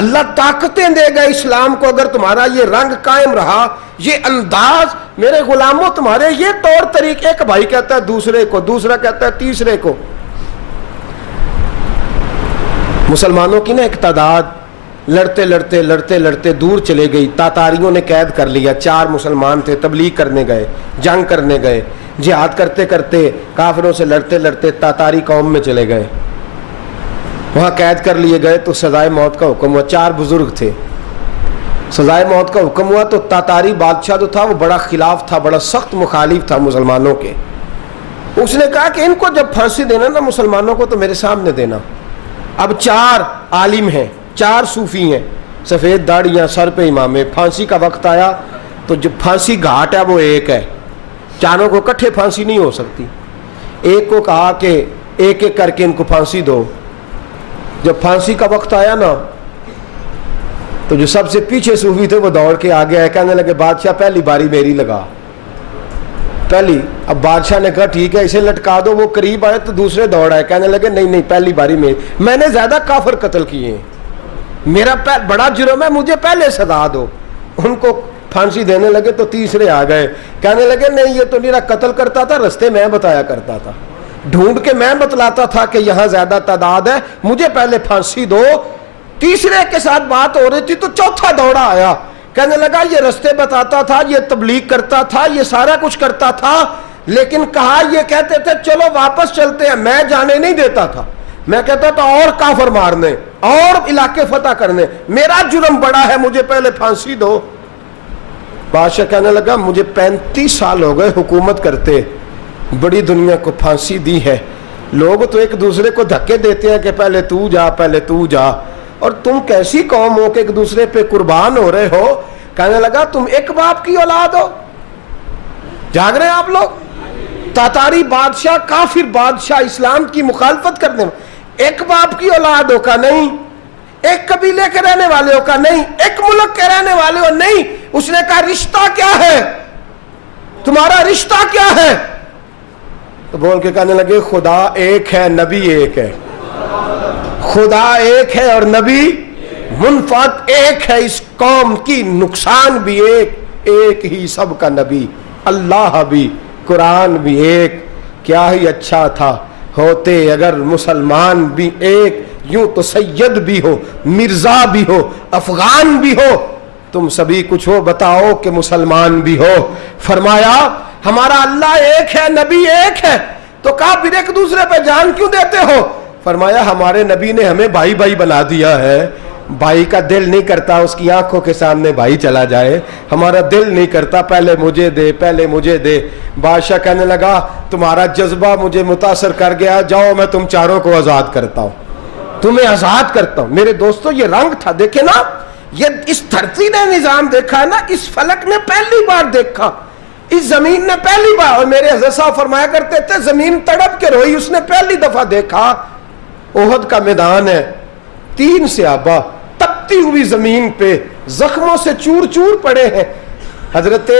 اللہ طاقتیں دے گا اسلام کو, اگر تمہارا یہ رنگ قائم رہا, یہ انداز. میرے غلاموں تمہارے یہ طور طریقے, ایک بھائی کہتا ہے دوسرے کو, دوسرا کہتا ہے تیسرے کو. مسلمانوں کی نا ایک تعداد لڑتے لڑتے لڑتے لڑتے دور چلے گئی, تاتاریوں نے قید کر لیا, 4 مسلمان تھے, تبلیغ کرنے گئے, جنگ کرنے گئے, جہاد کرتے کرتے کافروں سے لڑتے لڑتے تاتاری قوم میں چلے گئے, وہاں قید کر لیے گئے. تو سزائے موت کا حکم ہوا, 4 بزرگ تھے, سزائے موت کا حکم ہوا. تو تاتاری بادشاہ جو تھا وہ بڑا خلاف تھا, بڑا سخت مخالف تھا مسلمانوں کے. اس نے کہا کہ ان کو جب پھانسی دینا نا مسلمانوں کو تو میرے سامنے دینا. اب 4 عالم ہیں, 4 صوفی ہیں, سفید داڑیاں, سر پہ امامے. پھانسی کا وقت آیا تو جو پھانسی گھاٹ ہے وہ ایک ہے, چاروں کو کٹھے پھانسی نہیں ہو سکتی. ایک کو کہا کہ ایک ایک کر کے ان کو پھانسی دو. جب پھانسی کا وقت آیا نا تو جو سب سے پیچھے صوفی تھے وہ دوڑ کے آگے آئے, کہنے لگے بادشاہ پہلی باری میری لگا, پہلی. اب بادشاہ نے کہا ٹھیک ہے اسے لٹکا دو. وہ قریب آئے تو دوسرے دوڑ آئے, کہنے لگے نہیں نہیں پہلی باری میری, میں نے زیادہ کافر قتل کیے ہیں, میرا بڑا جرم ہے, مجھے پہلے سزا دو. ان کو پھانسی دینے لگے تو تیسرے آ گئے, کہنے لگے نہیں یہ تو میرا قتل کرتا تھا, رستے میں بتایا کرتا تھا, ڈھونڈ کے میں بتلاتا تھا کہ یہاں زیادہ تعداد ہے, مجھے پہلے پھانسی دو. تیسرے کے ساتھ بات ہو رہی تھی تو چوتھا دوڑا آیا, کہنے لگا یہ رستے بتاتا تھا, یہ تبلیغ کرتا تھا, یہ سارا کچھ کرتا تھا, لیکن کہا یہ کہتے تھے چلو واپس چلتے ہیں, میں جانے نہیں دیتا تھا, میں کہتا تھا اور کافر مارنے اور علاقے فتح کرنے, میرا جرم بڑا ہے, مجھے پہلے پھانسی دو. بادشاہ کہنے لگا مجھے 35 سال ہو گئے حکومت کرتے, بڑی دنیا کو پھانسی دی ہے, لوگ تو ایک دوسرے کو دھکے دیتے ہیں کہ پہلے تو جا پہلے تو جا, اور تم کیسی قوم ہو کہ ایک دوسرے پہ قربان ہو رہے ہو. کہنے لگا تم ایک باپ کی اولاد ہو, جاگ رہے ہیں آپ لوگ. تاتاری بادشاہ, کافر بادشاہ, اسلام کی مخالفت کرنے, ایک باپ کی اولاد ہو کا نہیں, ایک قبیلے کے رہنے والے ہو کا نہیں, ایک ملک کے رہنے والے ہو نہیں. اس نے کہا رشتہ کیا ہے تمہارا, رشتہ کیا ہے؟ تو بول کے کہنے لگے خدا ایک ہے, نبی ایک ہے. خدا ایک ہے اور نبی منفرد ایک ہے, اس قوم کی نقصان بھی ایک, ایک ہی سب کا نبی, اللہ بھی, قرآن بھی ایک. کیا ہی اچھا تھا ہوتے اگر مسلمان بھی ایک, یوں تو سید بھی ہو, مرزا بھی ہو, افغان بھی ہو, تم سبھی کچھ ہو, بتاؤ کہ مسلمان بھی ہو. فرمایا ہمارا اللہ ایک ہے, نبی ایک ہے. تو کہا پھر ایک دوسرے پہ جان کیوں دیتے ہو؟ فرمایا ہمارے نبی نے ہمیں بھائی بھائی بنا دیا ہے, بھائی کا دل نہیں کرتا اس کی آنکھوں کے سامنے بھائی چلا جائے, ہمارا دل نہیں کرتا پہلے مجھے دے پہلے مجھے دے. بادشاہ کہنے لگا تمہارا جذبہ مجھے متاثر کر گیا, جاؤ میں تم چاروں کو آزاد کرتا ہوں, تمہیں آزاد کرتا ہوں. میرے دوستو یہ رنگ تھا, دیکھیں نا, یہ اس دھرتی نے نظام دیکھا ہے نا, اس فلک نے پہلی بار دیکھا, اس زمین نے پہلی بار. اور میرے حضرت صاحب فرمایا کرتے تھے زمین تڑپ کے روئی, اس نے پہلی دفعہ دیکھا. احد کا میدان ہے, 3 صحابہ تپتی ہوئی زمین پہ زخموں سے چور چور پڑے ہیں. حضرت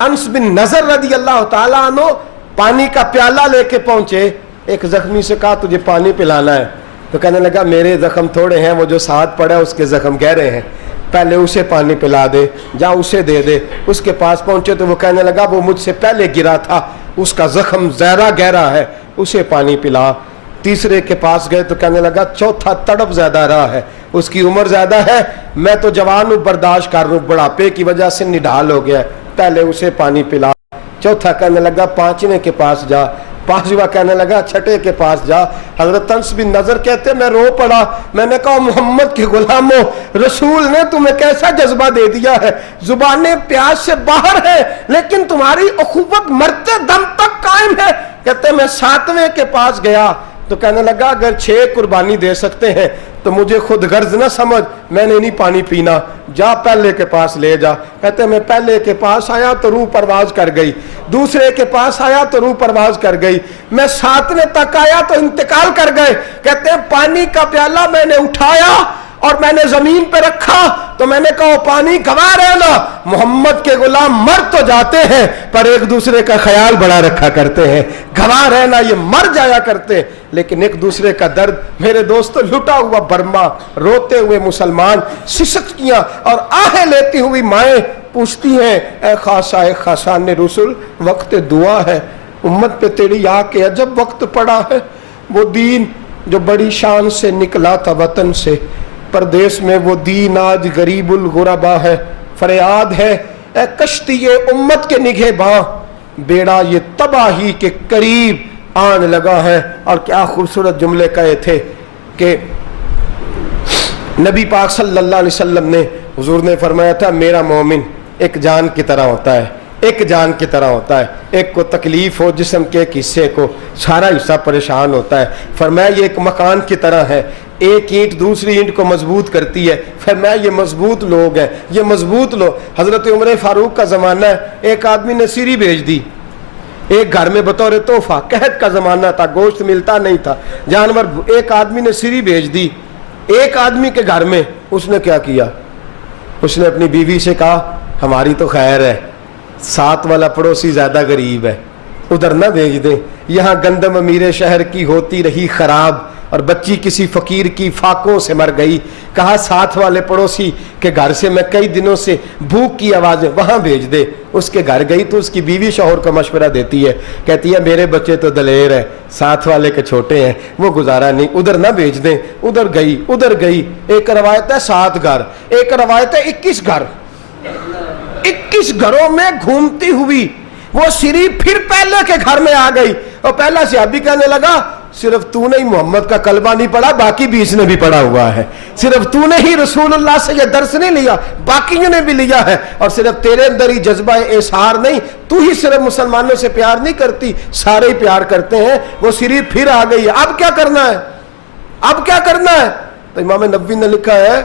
انس بن نضر رضی اللہ تعالیٰ عنہ پانی کا پیالہ لے کے پہنچے, ایک زخمی سے کہا تجھے پانی پلانا ہے, تو کہنے لگا میرے زخم تھوڑے ہیں, وہ جو ساتھ پڑا ہے اس کے زخم گہرے ہیں. پہلے اسے پانی پلا دے، جا اسے دے دے۔ اس کے پاس پہنچے تو وہ کہنے لگا وہ مجھ سے پہلے گرا تھا، اس کا زخم زیادہ گہرا ہے، اسے پانی پلا۔ تیسرے کے پاس گئے تو کہنے لگا چوتھا تڑپ زیادہ رہا ہے، اس کی عمر زیادہ ہے، میں تو جوان ہوں، برداشت کر رہا ہوں، بڑھاپے کی وجہ سے نڈھال ہو گیا ہے، پہلے اسے پانی پلا۔ چوتھا کہنے لگا پانچویں کے پاس جا، پانچواں کہنے لگا چھٹے کے پاس جا۔ حضرت انس بن نضر کہتے میں رو پڑا، میں نے کہا محمد کے غلاموں، رسول نے تمہیں کیسا جذبہ دے دیا ہے، زبانیں پیاس سے باہر ہے لیکن تمہاری اخوت مرتے دم تک قائم ہے۔ کہتے میں ساتویں کے پاس گیا تو کہنے لگا اگر 6 قربانی دے سکتے ہیں تو مجھے خود غرض نہ سمجھ، میں نے نہیں پانی پینا، جا پہلے کے پاس لے جا۔ کہتے میں پہلے کے پاس آیا تو روح پرواز کر گئی، دوسرے کے پاس آیا تو روح پرواز کر گئی، میں 7ویں تک آیا تو انتقال کر گئے۔ کہتے ہیں پانی کا پیالہ میں نے اٹھایا اور میں نے زمین پہ رکھا تو میں نے کہا پانی گواہ رہنا، محمد کے غلام مر تو جاتے ہیں پر ایک دوسرے کا خیال بڑا رکھا کرتے ہیں، گواہ رہنا یہ مر جایا کرتے لیکن ایک دوسرے کا درد۔ میرے دوستو لٹا ہوا برما، روتے ہوئے مسلمان، سسکیاں اور آہیں لیتی ہوئی مائیں پوچھتی ہیں اے خاصائے خاصان رسول، وقت دعا ہے، امت پہ تیری آ کے عجب وقت پڑا ہے۔ وہ دین جو بڑی شان سے نکلا تھا وطن سے، پردیس میں وہ دین آج غریب الغربا ہے، فریاد ہے اے کشتی امت کے نگہ باں، بیڑا یہ تباہی کے قریب آن لگا ہے۔ اور کیا خوبصورت جملے کہے تھے کہ نبی پاک صلی اللہ علیہ وسلم نے، حضور نے فرمایا تھا میرا مومن ایک جان کی طرح ہوتا ہے، ایک جان کی طرح ہوتا ہے، ایک کو تکلیف ہو جسم کے ایک حصے کو سارا حصہ پریشان ہوتا ہے۔ فرمایا یہ ایک مکان کی طرح ہے، ایک اینٹ دوسری اینٹ کو مضبوط کرتی ہے۔ فرمایا یہ مضبوط لوگ ہیں، یہ مضبوط لوگ۔ حضرت عمر فاروق کا زمانہ ہے، ایک آدمی نے سیری بھیج دی ایک گھر میں بطور تحفہ، قحط کا زمانہ تھا، گوشت ملتا نہیں تھا، جانور، ایک آدمی نے سیری بھیج دی ایک آدمی کے گھر میں۔ اس نے کیا کیا؟ اس نے اپنی بیوی سے کہا ہماری تو خیر ہے، ساتھ والا پڑوسی زیادہ غریب ہے، ادھر نہ بھیج دیں، یہاں گندم امیر شہر کی ہوتی رہی خراب اور بچی کسی فقیر کی فاقوں سے مر گئی، کہا ساتھ والے پڑوسی کے گھر سے میں کئی دنوں سے بھوک کی آوازیں، وہاں بھیج دے۔ اس کے گھر گئی تو اس کی بیوی شوہر کو مشورہ دیتی ہے، کہتی ہے میرے بچے تو دلیر ہے، ساتھ والے کے چھوٹے ہیں، وہ گزارا نہیں، ادھر نہ بھیج دیں۔ ادھر گئی، ایک روایت ہے 7 گھر، ایک روایت ہے 21 گھر، 21 گھروں میں گھومتی ہوئی وہ سری پھر پہلے کے گھر میں آ گئی، اور پہلا صحابی کہنے لگا صرف تو نے ہی محمد کا کلمہ نہیں پڑھا، باقی بھی اس نے بھی پڑھا ہوا ہے، صرف تو نے ہی رسول اللہ سے یہ درس نہیں لیا، باقیوں نے بھی لیا ہے، اور صرف تیرے اندر ہی جذبہ اظہار نہیں، تو ہی صرف مسلمانوں سے پیار نہیں کرتی، سارے ہی پیار کرتے ہیں۔ وہ سری پھر آ گئی ہے، اب کیا کرنا ہے؟ اب کیا کرنا ہے؟ تو امام نبوی نے لکھا ہے،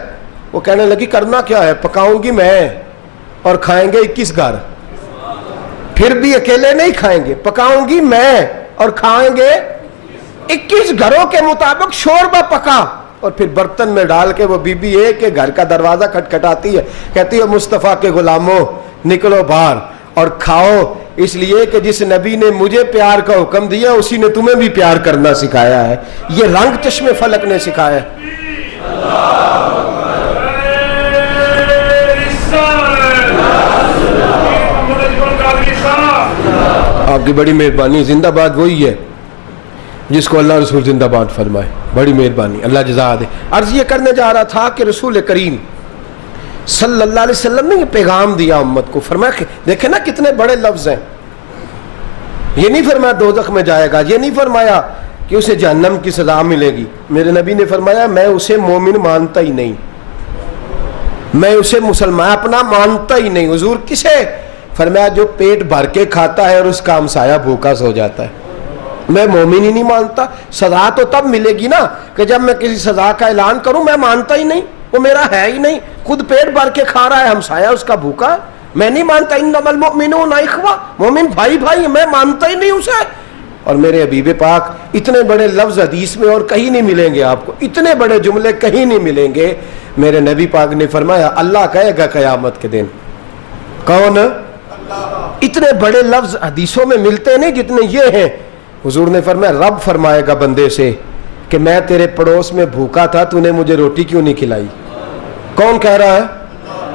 وہ کہنے لگی کرنا کیا ہے، پکاؤں گی میں اور کھائیں گے 21 گھر، پھر بھی اکیلے نہیں کھائیں گے، پکاؤں گی میں اور کھائیں گے 21 گھروں کے مطابق شوربہ پکا، اور پھر برتن میں ڈال کے وہ بی بی ایک کے گھر کا دروازہ کھٹکھٹاتی ہے، کہتی ہے مصطفیٰ کے غلاموں نکلو باہر اور کھاؤ، اس لیے کہ جس نبی نے مجھے پیار کا حکم دیا اسی نے تمہیں بھی پیار کرنا سکھایا ہے، یہ رنگ چشم فلک نے سکھایا ہے۔ آپ کی بڑی مہربانی، زندہ باد وہی ہے جس کو اللہ رسول زندہ باد فرمائے، بڑی مہربانی، اللہ جزا دے۔ عرض یہ کرنے جا رہا تھا کہ رسول کریم صلی اللہ علیہ وسلم نے یہ پیغام دیا امت کو، فرمایا کہ دیکھیں نا کتنے بڑے لفظ ہیں، یہ نہیں فرمایا دوزخ میں جائے گا، یہ نہیں فرمایا کہ اسے جہنم کی سزا ملے گی، میرے نبی نے فرمایا میں اسے مومن مانتا ہی نہیں، میں اسے مسلمان اپنا مانتا ہی نہیں۔ حضور کسے؟ فرمایا جو پیٹ بھر کے کھاتا ہے اور اس کا ہمسایہ بھوکا سو جاتا ہے، میں مومن ہی نہیں مانتا۔ سزا تو تب ملے گی نا کہ جب میں کسی سزا کا اعلان کروں، میں مانتا ہی نہیں، وہ میرا ہے ہی نہیں، خود پیٹ بھر کے کھا رہا ہے، ہمسایہ اس کا بھوکا ہے، میں نہیں مانتا۔ انما المؤمنون اخوہ، مومن بھائی بھائی، میں مانتا ہی نہیں اسے۔ اور میرے حبیب پاک اتنے بڑے لفظ حدیث میں اور کہیں نہیں ملیں گے آپ کو، اتنے بڑے جملے کہیں نہیں ملیں گے۔ میرے نبی پاک نے فرمایا اللہ کہے گا قیامت کے دن، کون؟ اتنے بڑے لفظ حدیثوں میں ملتے نہیں جتنے یہ ہیں۔ حضور نے فرمایا رب فرمائے گا بندے سے کہ میں تیرے پڑوس میں بھوکا تھا، تو نے مجھے روٹی کیوں نہیں کھلائی؟ کون کہہ رہا ہے؟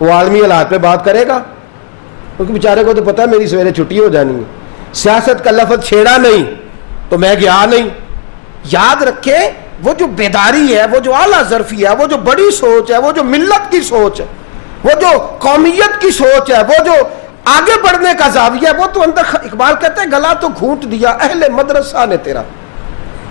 وہ عالمی حالات پہ بات کرے گا؟ کیونکہ بیچارے کو تو پتا ہے میری سویرے چھٹی ہو جانی ہے. سیاست کا لفظ چھیڑا نہیں تو میں گیا نہیں. یاد رکھیں وہ جو بیداری ہے، وہ جو اعلیٰ ظرفی ہے، وہ جو بڑی سوچ ہے، وہ جو ملت کی سوچ ہے، وہ جو قومیت کی سوچ ہے، وہ جو آگے بڑھنے کا زاویہ ہے، وہ تو اندر. اقبال کہتے ہیں گلا تو گھونٹ دیا اہل مدرسہ نے تیرا،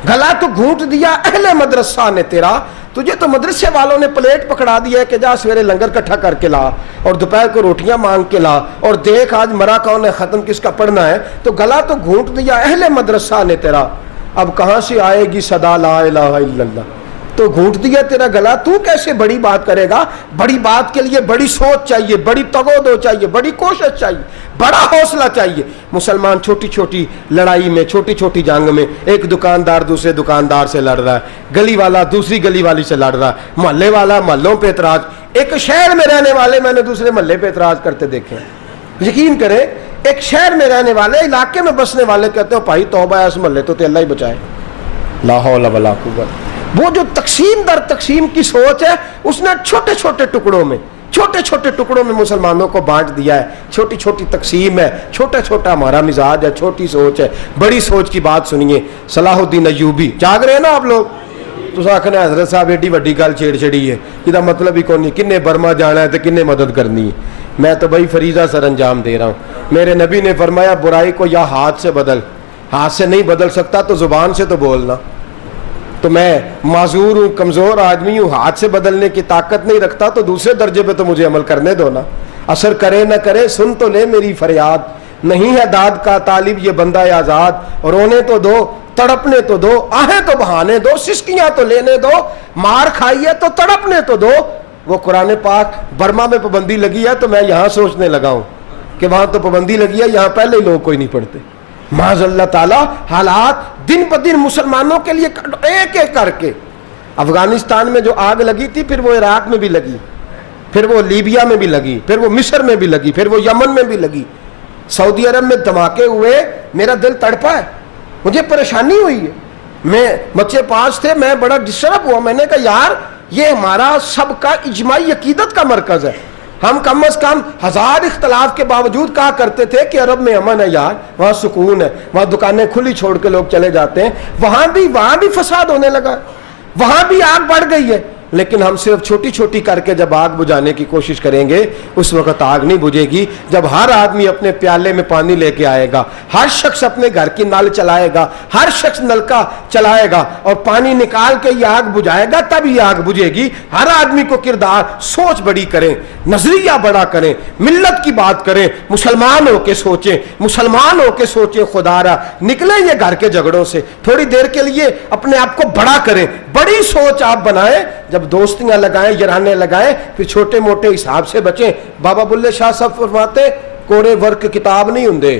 گلا تو گھونٹ دیا اہل مدرسہ نے تیرا. تجھے تو مدرسے والوں نے پلیٹ پکڑا دیا ہے کہ جا سویرے لنگر کٹھا کر کے لا اور دوپہر کو روٹیاں مانگ کے لا اور دیکھ آج مرا کون ہے، ختم کس کا پڑھنا ہے. تو گلا تو گھونٹ دیا اہل مدرسہ نے تیرا، اب کہاں سے آئے گی صدا لا الہ الا اللہ. تو گھونٹ دیا تیرا گلا، تو کیسے بڑی بات کرے گا؟ بڑی بات کے لیے بڑی سوچ چاہیے، بڑی تگودو چاہیے، بڑی کوشش چاہیے، بڑا حوصلہ چاہیے. مسلمان چھوٹی چھوٹی لڑائی میں، چھوٹی چھوٹی جنگ میں، ایک دکاندار دوسرے دکاندار سے لڑ رہا ہے، گلی والا دوسری گلی والی سے لڑ رہا ہے، محلے والا محلوں پہ اعتراض. ایک شہر میں رہنے والے میں نے دوسرے محلے پہ اعتراض کرتے دیکھے. یقین کریں ایک شہر میں رہنے والے، علاقے میں بسنے والے کہتے ہیں بھائی توبہ ہے اس محلے تو اللہ ہی بچائے. لا حول ولا قوت. وہ جو تقسیم در تقسیم کی سوچ ہے اس نے چھوٹے چھوٹے ٹکڑوں میں مسلمانوں کو بانٹ دیا ہے. چھوٹی چھوٹی تقسیم ہے، چھوٹا چھوٹا ہمارا مزاج ہے، چھوٹی سوچ ہے. بڑی سوچ کی بات سنیے. صلاح الدین ایوبی، جاگ رہے ہیں نا آپ لوگ؟ تو آخنا حضرت صاحب ایڈی وڈی گل چھیڑ چھڑی ہے، یہ مطلب ہی کون نہیں، کنے برما جانا ہے تو کنے مدد کرنی ہے. میں تو بھائی فریضہ سر انجام دے رہا ہوں. میرے نبی نے فرمایا برائی کو یا ہاتھ سے بدل، ہاتھ سے نہیں بدل سکتا تو زبان سے تو بولنا. تو میں معذور ہوں، کمزور آدمی ہوں، ہاتھ سے بدلنے کی طاقت نہیں رکھتا تو دوسرے درجے پہ تو مجھے عمل کرنے دو نا. اثر کرے نہ کرے سن تو لے میری فریاد، نہیں ہے داد کا طالب یہ بندہ آزاد. رونے تو دو، تڑپنے تو دو، آہیں تو بہانے دو، سسکیاں تو لینے دو، مار کھائیے تو تڑپنے تو دو. وہ قرآن پاک برما میں پابندی لگی ہے تو میں یہاں سوچنے لگا ہوں کہ وہاں تو پابندی لگی ہے، یہاں پہلے ہی لوگ کوئی نہیں پڑھتے. معاذ اللہ تعالیٰ حالات دن بدن مسلمانوں کے لیے ایک ایک کر کے. افغانستان میں جو آگ لگی تھی پھر وہ عراق میں بھی لگی، پھر وہ لیبیا میں بھی لگی، پھر وہ مصر میں بھی لگی، پھر وہ یمن میں بھی لگی. سعودی عرب میں دھماکے ہوئے، میرا دل تڑپا ہے، مجھے پریشانی ہوئی ہے. میں بچے 5 تھے، میں بڑا ڈسٹرب ہوا. میں نے کہا یار یہ ہمارا سب کا اجماعی عقیدت کا مرکز ہے. ہم کم از کم 1000 اختلاف کے باوجود کہا کرتے تھے کہ عرب میں امن ہے یار، وہاں سکون ہے، وہاں دکانیں کھلی چھوڑ کے لوگ چلے جاتے ہیں. وہاں بھی فساد ہونے لگا، وہاں بھی آگ بڑھ گئی ہے. لیکن ہم صرف چھوٹی چھوٹی کر کے جب آگ بجھانے کی کوشش کریں گے اس وقت آگ نہیں بجھے گی. جب ہر آدمی اپنے پیالے میں پانی لے کے آئے گا، ہر شخص اپنے گھر کی نل چلائے گا، ہر شخص نلکا چلائے گا اور پانی نکال کے یہ آگ بجھائے گا، تب یہ آگ بجھے گی. ہر آدمی کو کردار سوچ بڑی کریں، نظریہ بڑا کریں، ملت کی بات کریں، مسلمان ہو کے سوچیں، مسلمان ہو کے سوچیں. خدا را نکلیں یہ گھر کے جھگڑوں سے، تھوڑی دیر کے لیے اپنے آپ کو بڑا کریں، بڑی سوچ آپ بنائیں. جب دوستیاں لگائیں، یارانے لگائیں، پھر چھوٹے موٹے حساب سے بچیں. بابا بلے شاہ صاحب فرماتے کوڑے ورک کتاب نہیں ہوندے،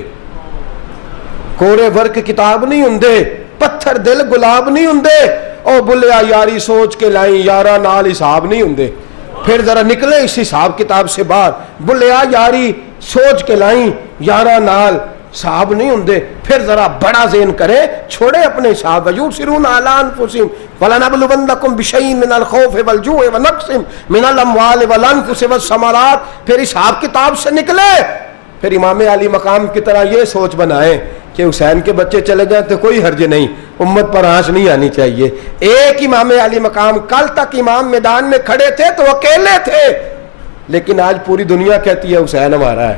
کوڑے ورک کتاب نہیں ہوندے، پتھر دل گلاب نہیں ہوندے. او بلیا یاری سوچ کے لائیں، یارا نال حساب نہیں ہوندے. پھر ذرا نکلے اس حساب کتاب سے باہر. بلیا یاری سوچ کے لائیں، یارا نال صاحب نہیں ہوندے. پھر ذرا بڑا ذہن کرے، چھوڑے اپنے صاحب. یبصرون علی انفسہم ولنبلونکم بشیء من الخوف والجوع ونقص من الاموال والانفس والثمرات. پھر حساب کتاب سے نکلے. پھر امام علی مقام کی طرح یہ سوچ بنائے کہ حسین کے بچے چلے جائیں تو کوئی حرج نہیں، امت پر آنچ نہیں آنی چاہیے. ایک امام علی مقام، کل تک امام میدان میں کھڑے تھے تو اکیلے تھے، لیکن آج پوری دنیا کہتی ہے حسین ہمارا ہے،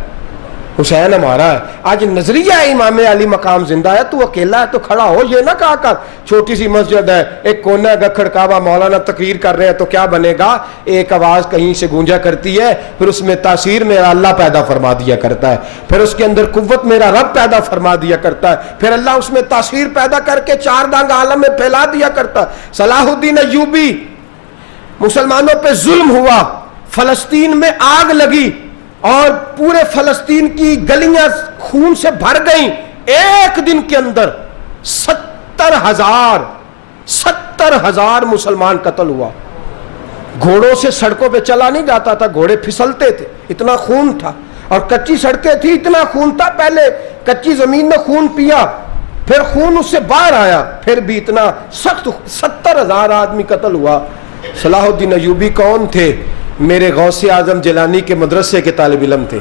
حسین ہمارا ہے. آج نظریہ امام علی مقام زندہ ہے، تو اکیلا ہے تو کھڑا ہو. یہ نہ کہا کر چھوٹی سی مسجد ہے، ایک کونا گکھڑ کعبہ، مولانا تقریر کر رہے ہیں تو کیا بنے گا؟ ایک آواز کہیں سے گونجا کرتی ہے، پھر اس میں تاثیر میرا اللہ پیدا فرما دیا کرتا ہے، پھر اس کے اندر قوت میرا رب پیدا فرما دیا کرتا ہے، پھر اللہ اس میں تاثیر پیدا کر کے 4 دانگ عالم میں پھیلا دیا کرتا ہے. صلاح الدین ایوبی، مسلمانوں پہ ظلم ہوا، فلسطین میں آگ لگی اور پورے فلسطین کی گلیاں خون سے بھر گئیں. ایک دن کے اندر 70,000 مسلمان قتل ہوا. گھوڑوں سے سڑکوں پہ چلا نہیں جاتا تھا، گھوڑے پھسلتے تھے، اتنا خون تھا. اور کچی سڑکیں تھی، اتنا خون تھا. پہلے کچی زمین میں خون پیا، پھر خون اس سے باہر آیا، پھر بھی اتنا سخت. 70,000 آدمی قتل ہوا. صلاح الدین ایوبی کون تھے؟ میرے غوث اعظم جیلانی کے مدرسے کے طالب علم تھے.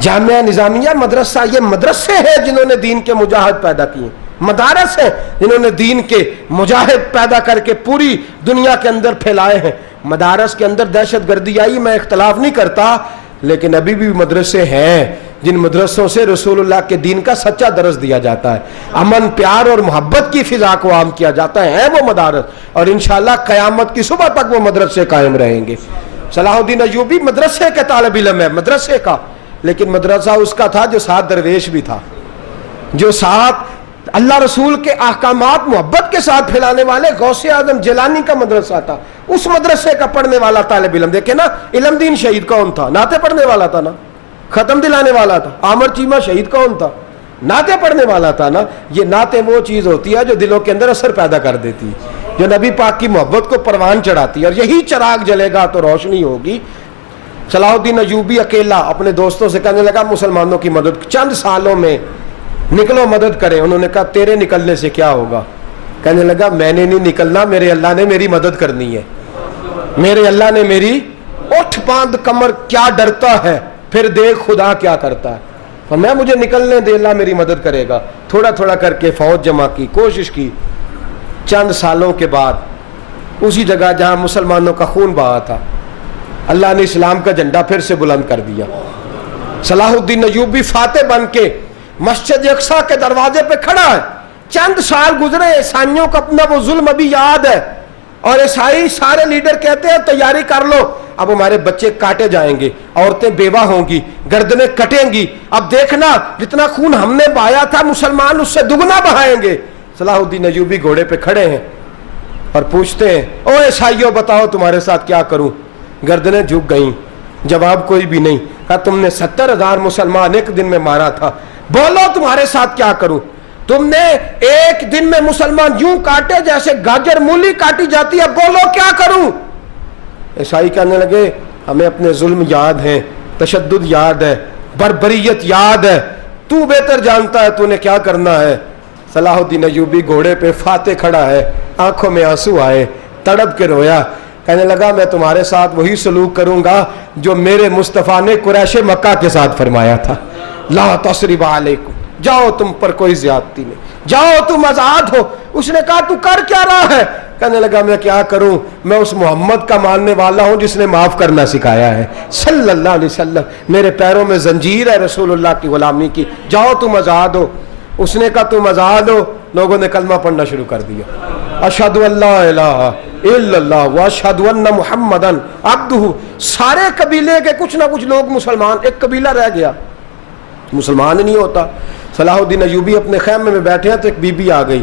جامعہ نظامیہ مدرسہ، یہ مدرسے ہیں جنہوں نے دین کے مجاہد پیدا کیے، مدارس ہیں جنہوں نے دین کے مجاہد پیدا کر کے پوری دنیا کے اندر پھیلائے ہیں. مدارس کے اندر دہشت گردی آئی، میں اختلاف نہیں کرتا، لیکن ابھی بھی مدرسے ہیں جن مدرسوں سے رسول اللہ کے دین کا سچا درس دیا جاتا ہے، امن پیار اور محبت کی فضا کو عام کیا جاتا ہے وہ مدارس، اور انشاءاللہ قیامت کی صبح تک وہ مدرسے قائم رہیں گے. صلاح الدین ایوبی مدرسے کے طالب علم ہے، مدرسے کا، لیکن مدرسہ اس کا تھا جو ساتھ درویش بھی تھا، جو ساتھ اللہ رسول کے احکامات محبت کے ساتھ پھیلانے والے غوث اعظم جیلانی کا مدرسہ تھا. اس مدرسے کا پڑھنے والا طالب علم، دیکھیں نا علم دین شہید کون تھا؟ نعتیں پڑھنے والا تھا نا، ختم دلانے والا تھا. عامر چیمہ شہید کون تھا؟ نعتیں پڑھنے والا تھا نا. یہ نعتیں وہ چیز ہوتی ہے جو دلوں کے اندر اثر پیدا کر دیتی ہے، جو نبی پاک کی محبت کو پروان چڑھاتی ہے، اور یہی چراغ جلے گا تو روشنی ہوگی. صلاح الدین ایوبی اکیلا اپنے دوستوں سے کہنے لگا مسلمانوں کی مدد چند سالوں میں نکلو مدد کریں. انہوں نے کہا تیرے نکلنے سے کیا ہوگا؟ کہنے لگا میں نے نہیں نکلنا، میرے اللہ نے میری مدد کرنی ہے، میرے اللہ نے میری. اٹھ باندھ کمر، کیا ڈرتا ہے پھر دیکھ خدا کیا کرتا ہے. فرمایا مجھے نکلنے دے، اللہ میری مدد کرے گا. تھوڑا تھوڑا کر کے فوج جمع کی، کوشش کی. چند سالوں کے بعد اسی جگہ جہاں مسلمانوں کا خون بہا تھا، اللہ نے اسلام کا جھنڈا پھر سے بلند کر دیا. صلاح الدین ایوبی فاتح بن کے مسجد اقصی کے دروازے پہ کھڑا ہے. چند سال گزرے، عیسائیوں کا اپنا وہ ظلم ابھی یاد ہے، اور عیسائی سارے لیڈر کہتے ہیں تیاری کر لو، اب ہمارے بچے کاٹے جائیں گے، عورتیں بیوہ ہوں گی، گردنیں کٹیں گی، اب دیکھنا جتنا خون ہم نے بہایا تھا مسلمان اس سے دگنا بہائیں گے. صلاح الدین ایوبی گھوڑے پہ کھڑے ہیں اور پوچھتے ہیں او عیسائیوں بتاؤ تمہارے ساتھ کیا کروں؟ گردنیں جھک گئیں، جواب کوئی بھی نہیں. کہا تم نے 70,000 مسلمان ایک دن میں مارا تھا، بولو تمہارے ساتھ کیا کروں؟ تم نے ایک دن میں مسلمان یوں کاٹے جیسے گاجر مولی کاٹی جاتی ہے، بولو کیا کروں؟ عیسائی کہنے لگے ہمیں اپنے ظلم یاد ہیں، تشدد یاد ہے، بربریت یاد ہے، تو بہتر جانتا ہے تو نے کیا کرنا ہے. صلاح الدین ایوبی گھوڑے پہ فاتح کھڑا ہے، آنکھوں میں آنسو آئے، تڑپ کے رویا. کہنے لگا میں تمہارے ساتھ وہی سلوک کروں گا جو میرے مصطفیٰ نے قریش مکہ کے ساتھ فرمایا تھا، لا تصریب علیکم، جاؤ تم پر کوئی زیادتی نہیں، جاؤ تم آزاد ہو. اس نے کہا تو کر کیا رہا ہے؟ کہنے لگا میں کیا کروں، میں اس محمد کا ماننے والا ہوں جس نے معاف کرنا سکھایا ہے صلی اللہ علیہ وسلم، میرے پیروں میں زنجیر ہے رسول اللہ کی غلامی کی، جاؤ تم آزاد ہو. اس نے کہا تم آزاد ہو. لوگوں نے کلمہ پڑھنا شروع کر دیا، اشہد ان لا الہ الا اللہ واشہد ان محمدن عبدہ. سارے قبیلے کے کچھ نہ کچھ لوگ مسلمان، ایک قبیلہ رہ گیا مسلمان نہیں ہوتا. صلاح الدین ایوبی اپنے خیمے میں بیٹھے ہیں تو ایک بی بی آ گئی،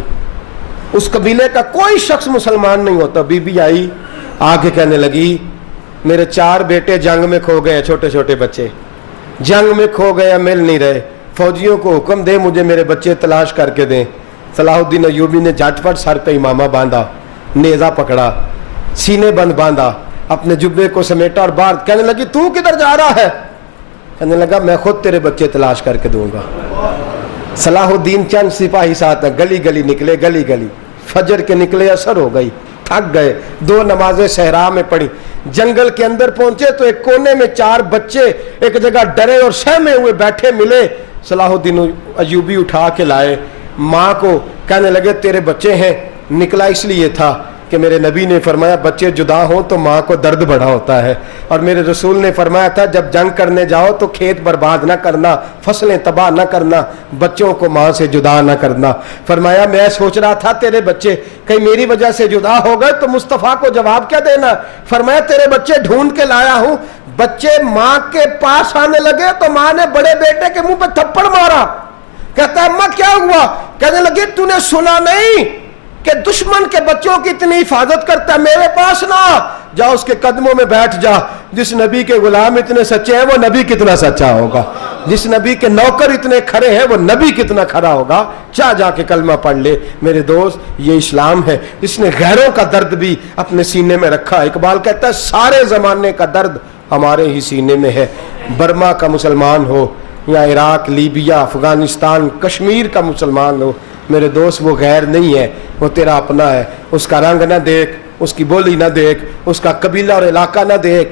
اس قبیلے کا کوئی شخص مسلمان نہیں ہوتا. بی بی آئی، آ کے کہنے لگی میرے 4 بیٹے جنگ میں کھو گئے ہیں، چھوٹے چھوٹے بچے جنگ میں کھو گئے ہیں، مل نہیں رہے، فوجیوں کو حکم دے مجھے میرے بچے تلاش کر کے دیں. صلاح الدین ایوبی نے جھٹ پٹ سر پہ امامہ باندھا، نیزہ پکڑا، سینے بند باندھا، اپنے جبے کو سمیٹا اور باہر. کہنے لگی تو کدھر جا رہا ہے؟ کہنے لگا میں خود تیرے بچے تلاش کر کے دوں گا. صلاح الدین چند سپاہی ساتھ گلی گلی نکلے، گلی گلی فجر کے نکلے، اثر ہو گئی، تھک گئے. 2 نمازیں صحرا میں پڑھی. جنگل کے اندر پہنچے تو ایک کونے میں 4 بچے ایک جگہ ڈرے اور سہمے ہوئے بیٹھے ملے. صلاح الدین ایوبی اٹھا کے لائے، ماں کو کہنے لگے تیرے بچے ہیں. نکلا اس لیے تھا کہ میرے نبی نے فرمایا بچے جدا ہوں تو ماں کو درد بڑا ہوتا ہے، اور میرے رسول نے فرمایا تھا جب جنگ کرنے جاؤ تو کھیت برباد نہ کرنا، فصلیں تباہ نہ کرنا، بچوں کو ماں سے جدا نہ کرنا. فرمایا میں سوچ رہا تھا تیرے بچے کہیں میری وجہ سے جدا ہو گئے تو مصطفیٰ کو جواب کیا دینا. فرمایا تیرے بچے ڈھونڈ کے لایا ہوں. بچے ماں کے پاس آنے لگے تو ماں نے بڑے بیٹے کے منہ پہ تھپڑ مارا. کہتا ہے اماں کیا ہوا؟ کہنے لگی تو نے سنا نہیں کہ دشمن کے بچوں کی اتنی حفاظت کرتا ہے، میرے پاس نہ جا، اس کے قدموں میں بیٹھ جا. جس نبی کے غلام اتنے سچے ہیں وہ نبی کتنا سچا ہوگا، جس نبی کے نوکر اتنے کھڑے ہیں وہ نبی کتنا کھڑا ہوگا. جا کے کلمہ پڑھ لے. میرے دوست یہ اسلام ہے جس نے غیروں کا درد بھی اپنے سینے میں رکھا. اقبال کہتا ہے سارے زمانے کا درد ہمارے ہی سینے میں ہے. برما کا مسلمان ہو یا عراق، لیبیا، افغانستان، کشمیر کا مسلمان ہو، میرے دوست وہ غیر نہیں ہے، وہ تیرا اپنا ہے. اس کا رنگ نہ دیکھ، اس کی بولی نہ دیکھ، اس کا قبیلہ اور علاقہ نہ دیکھ،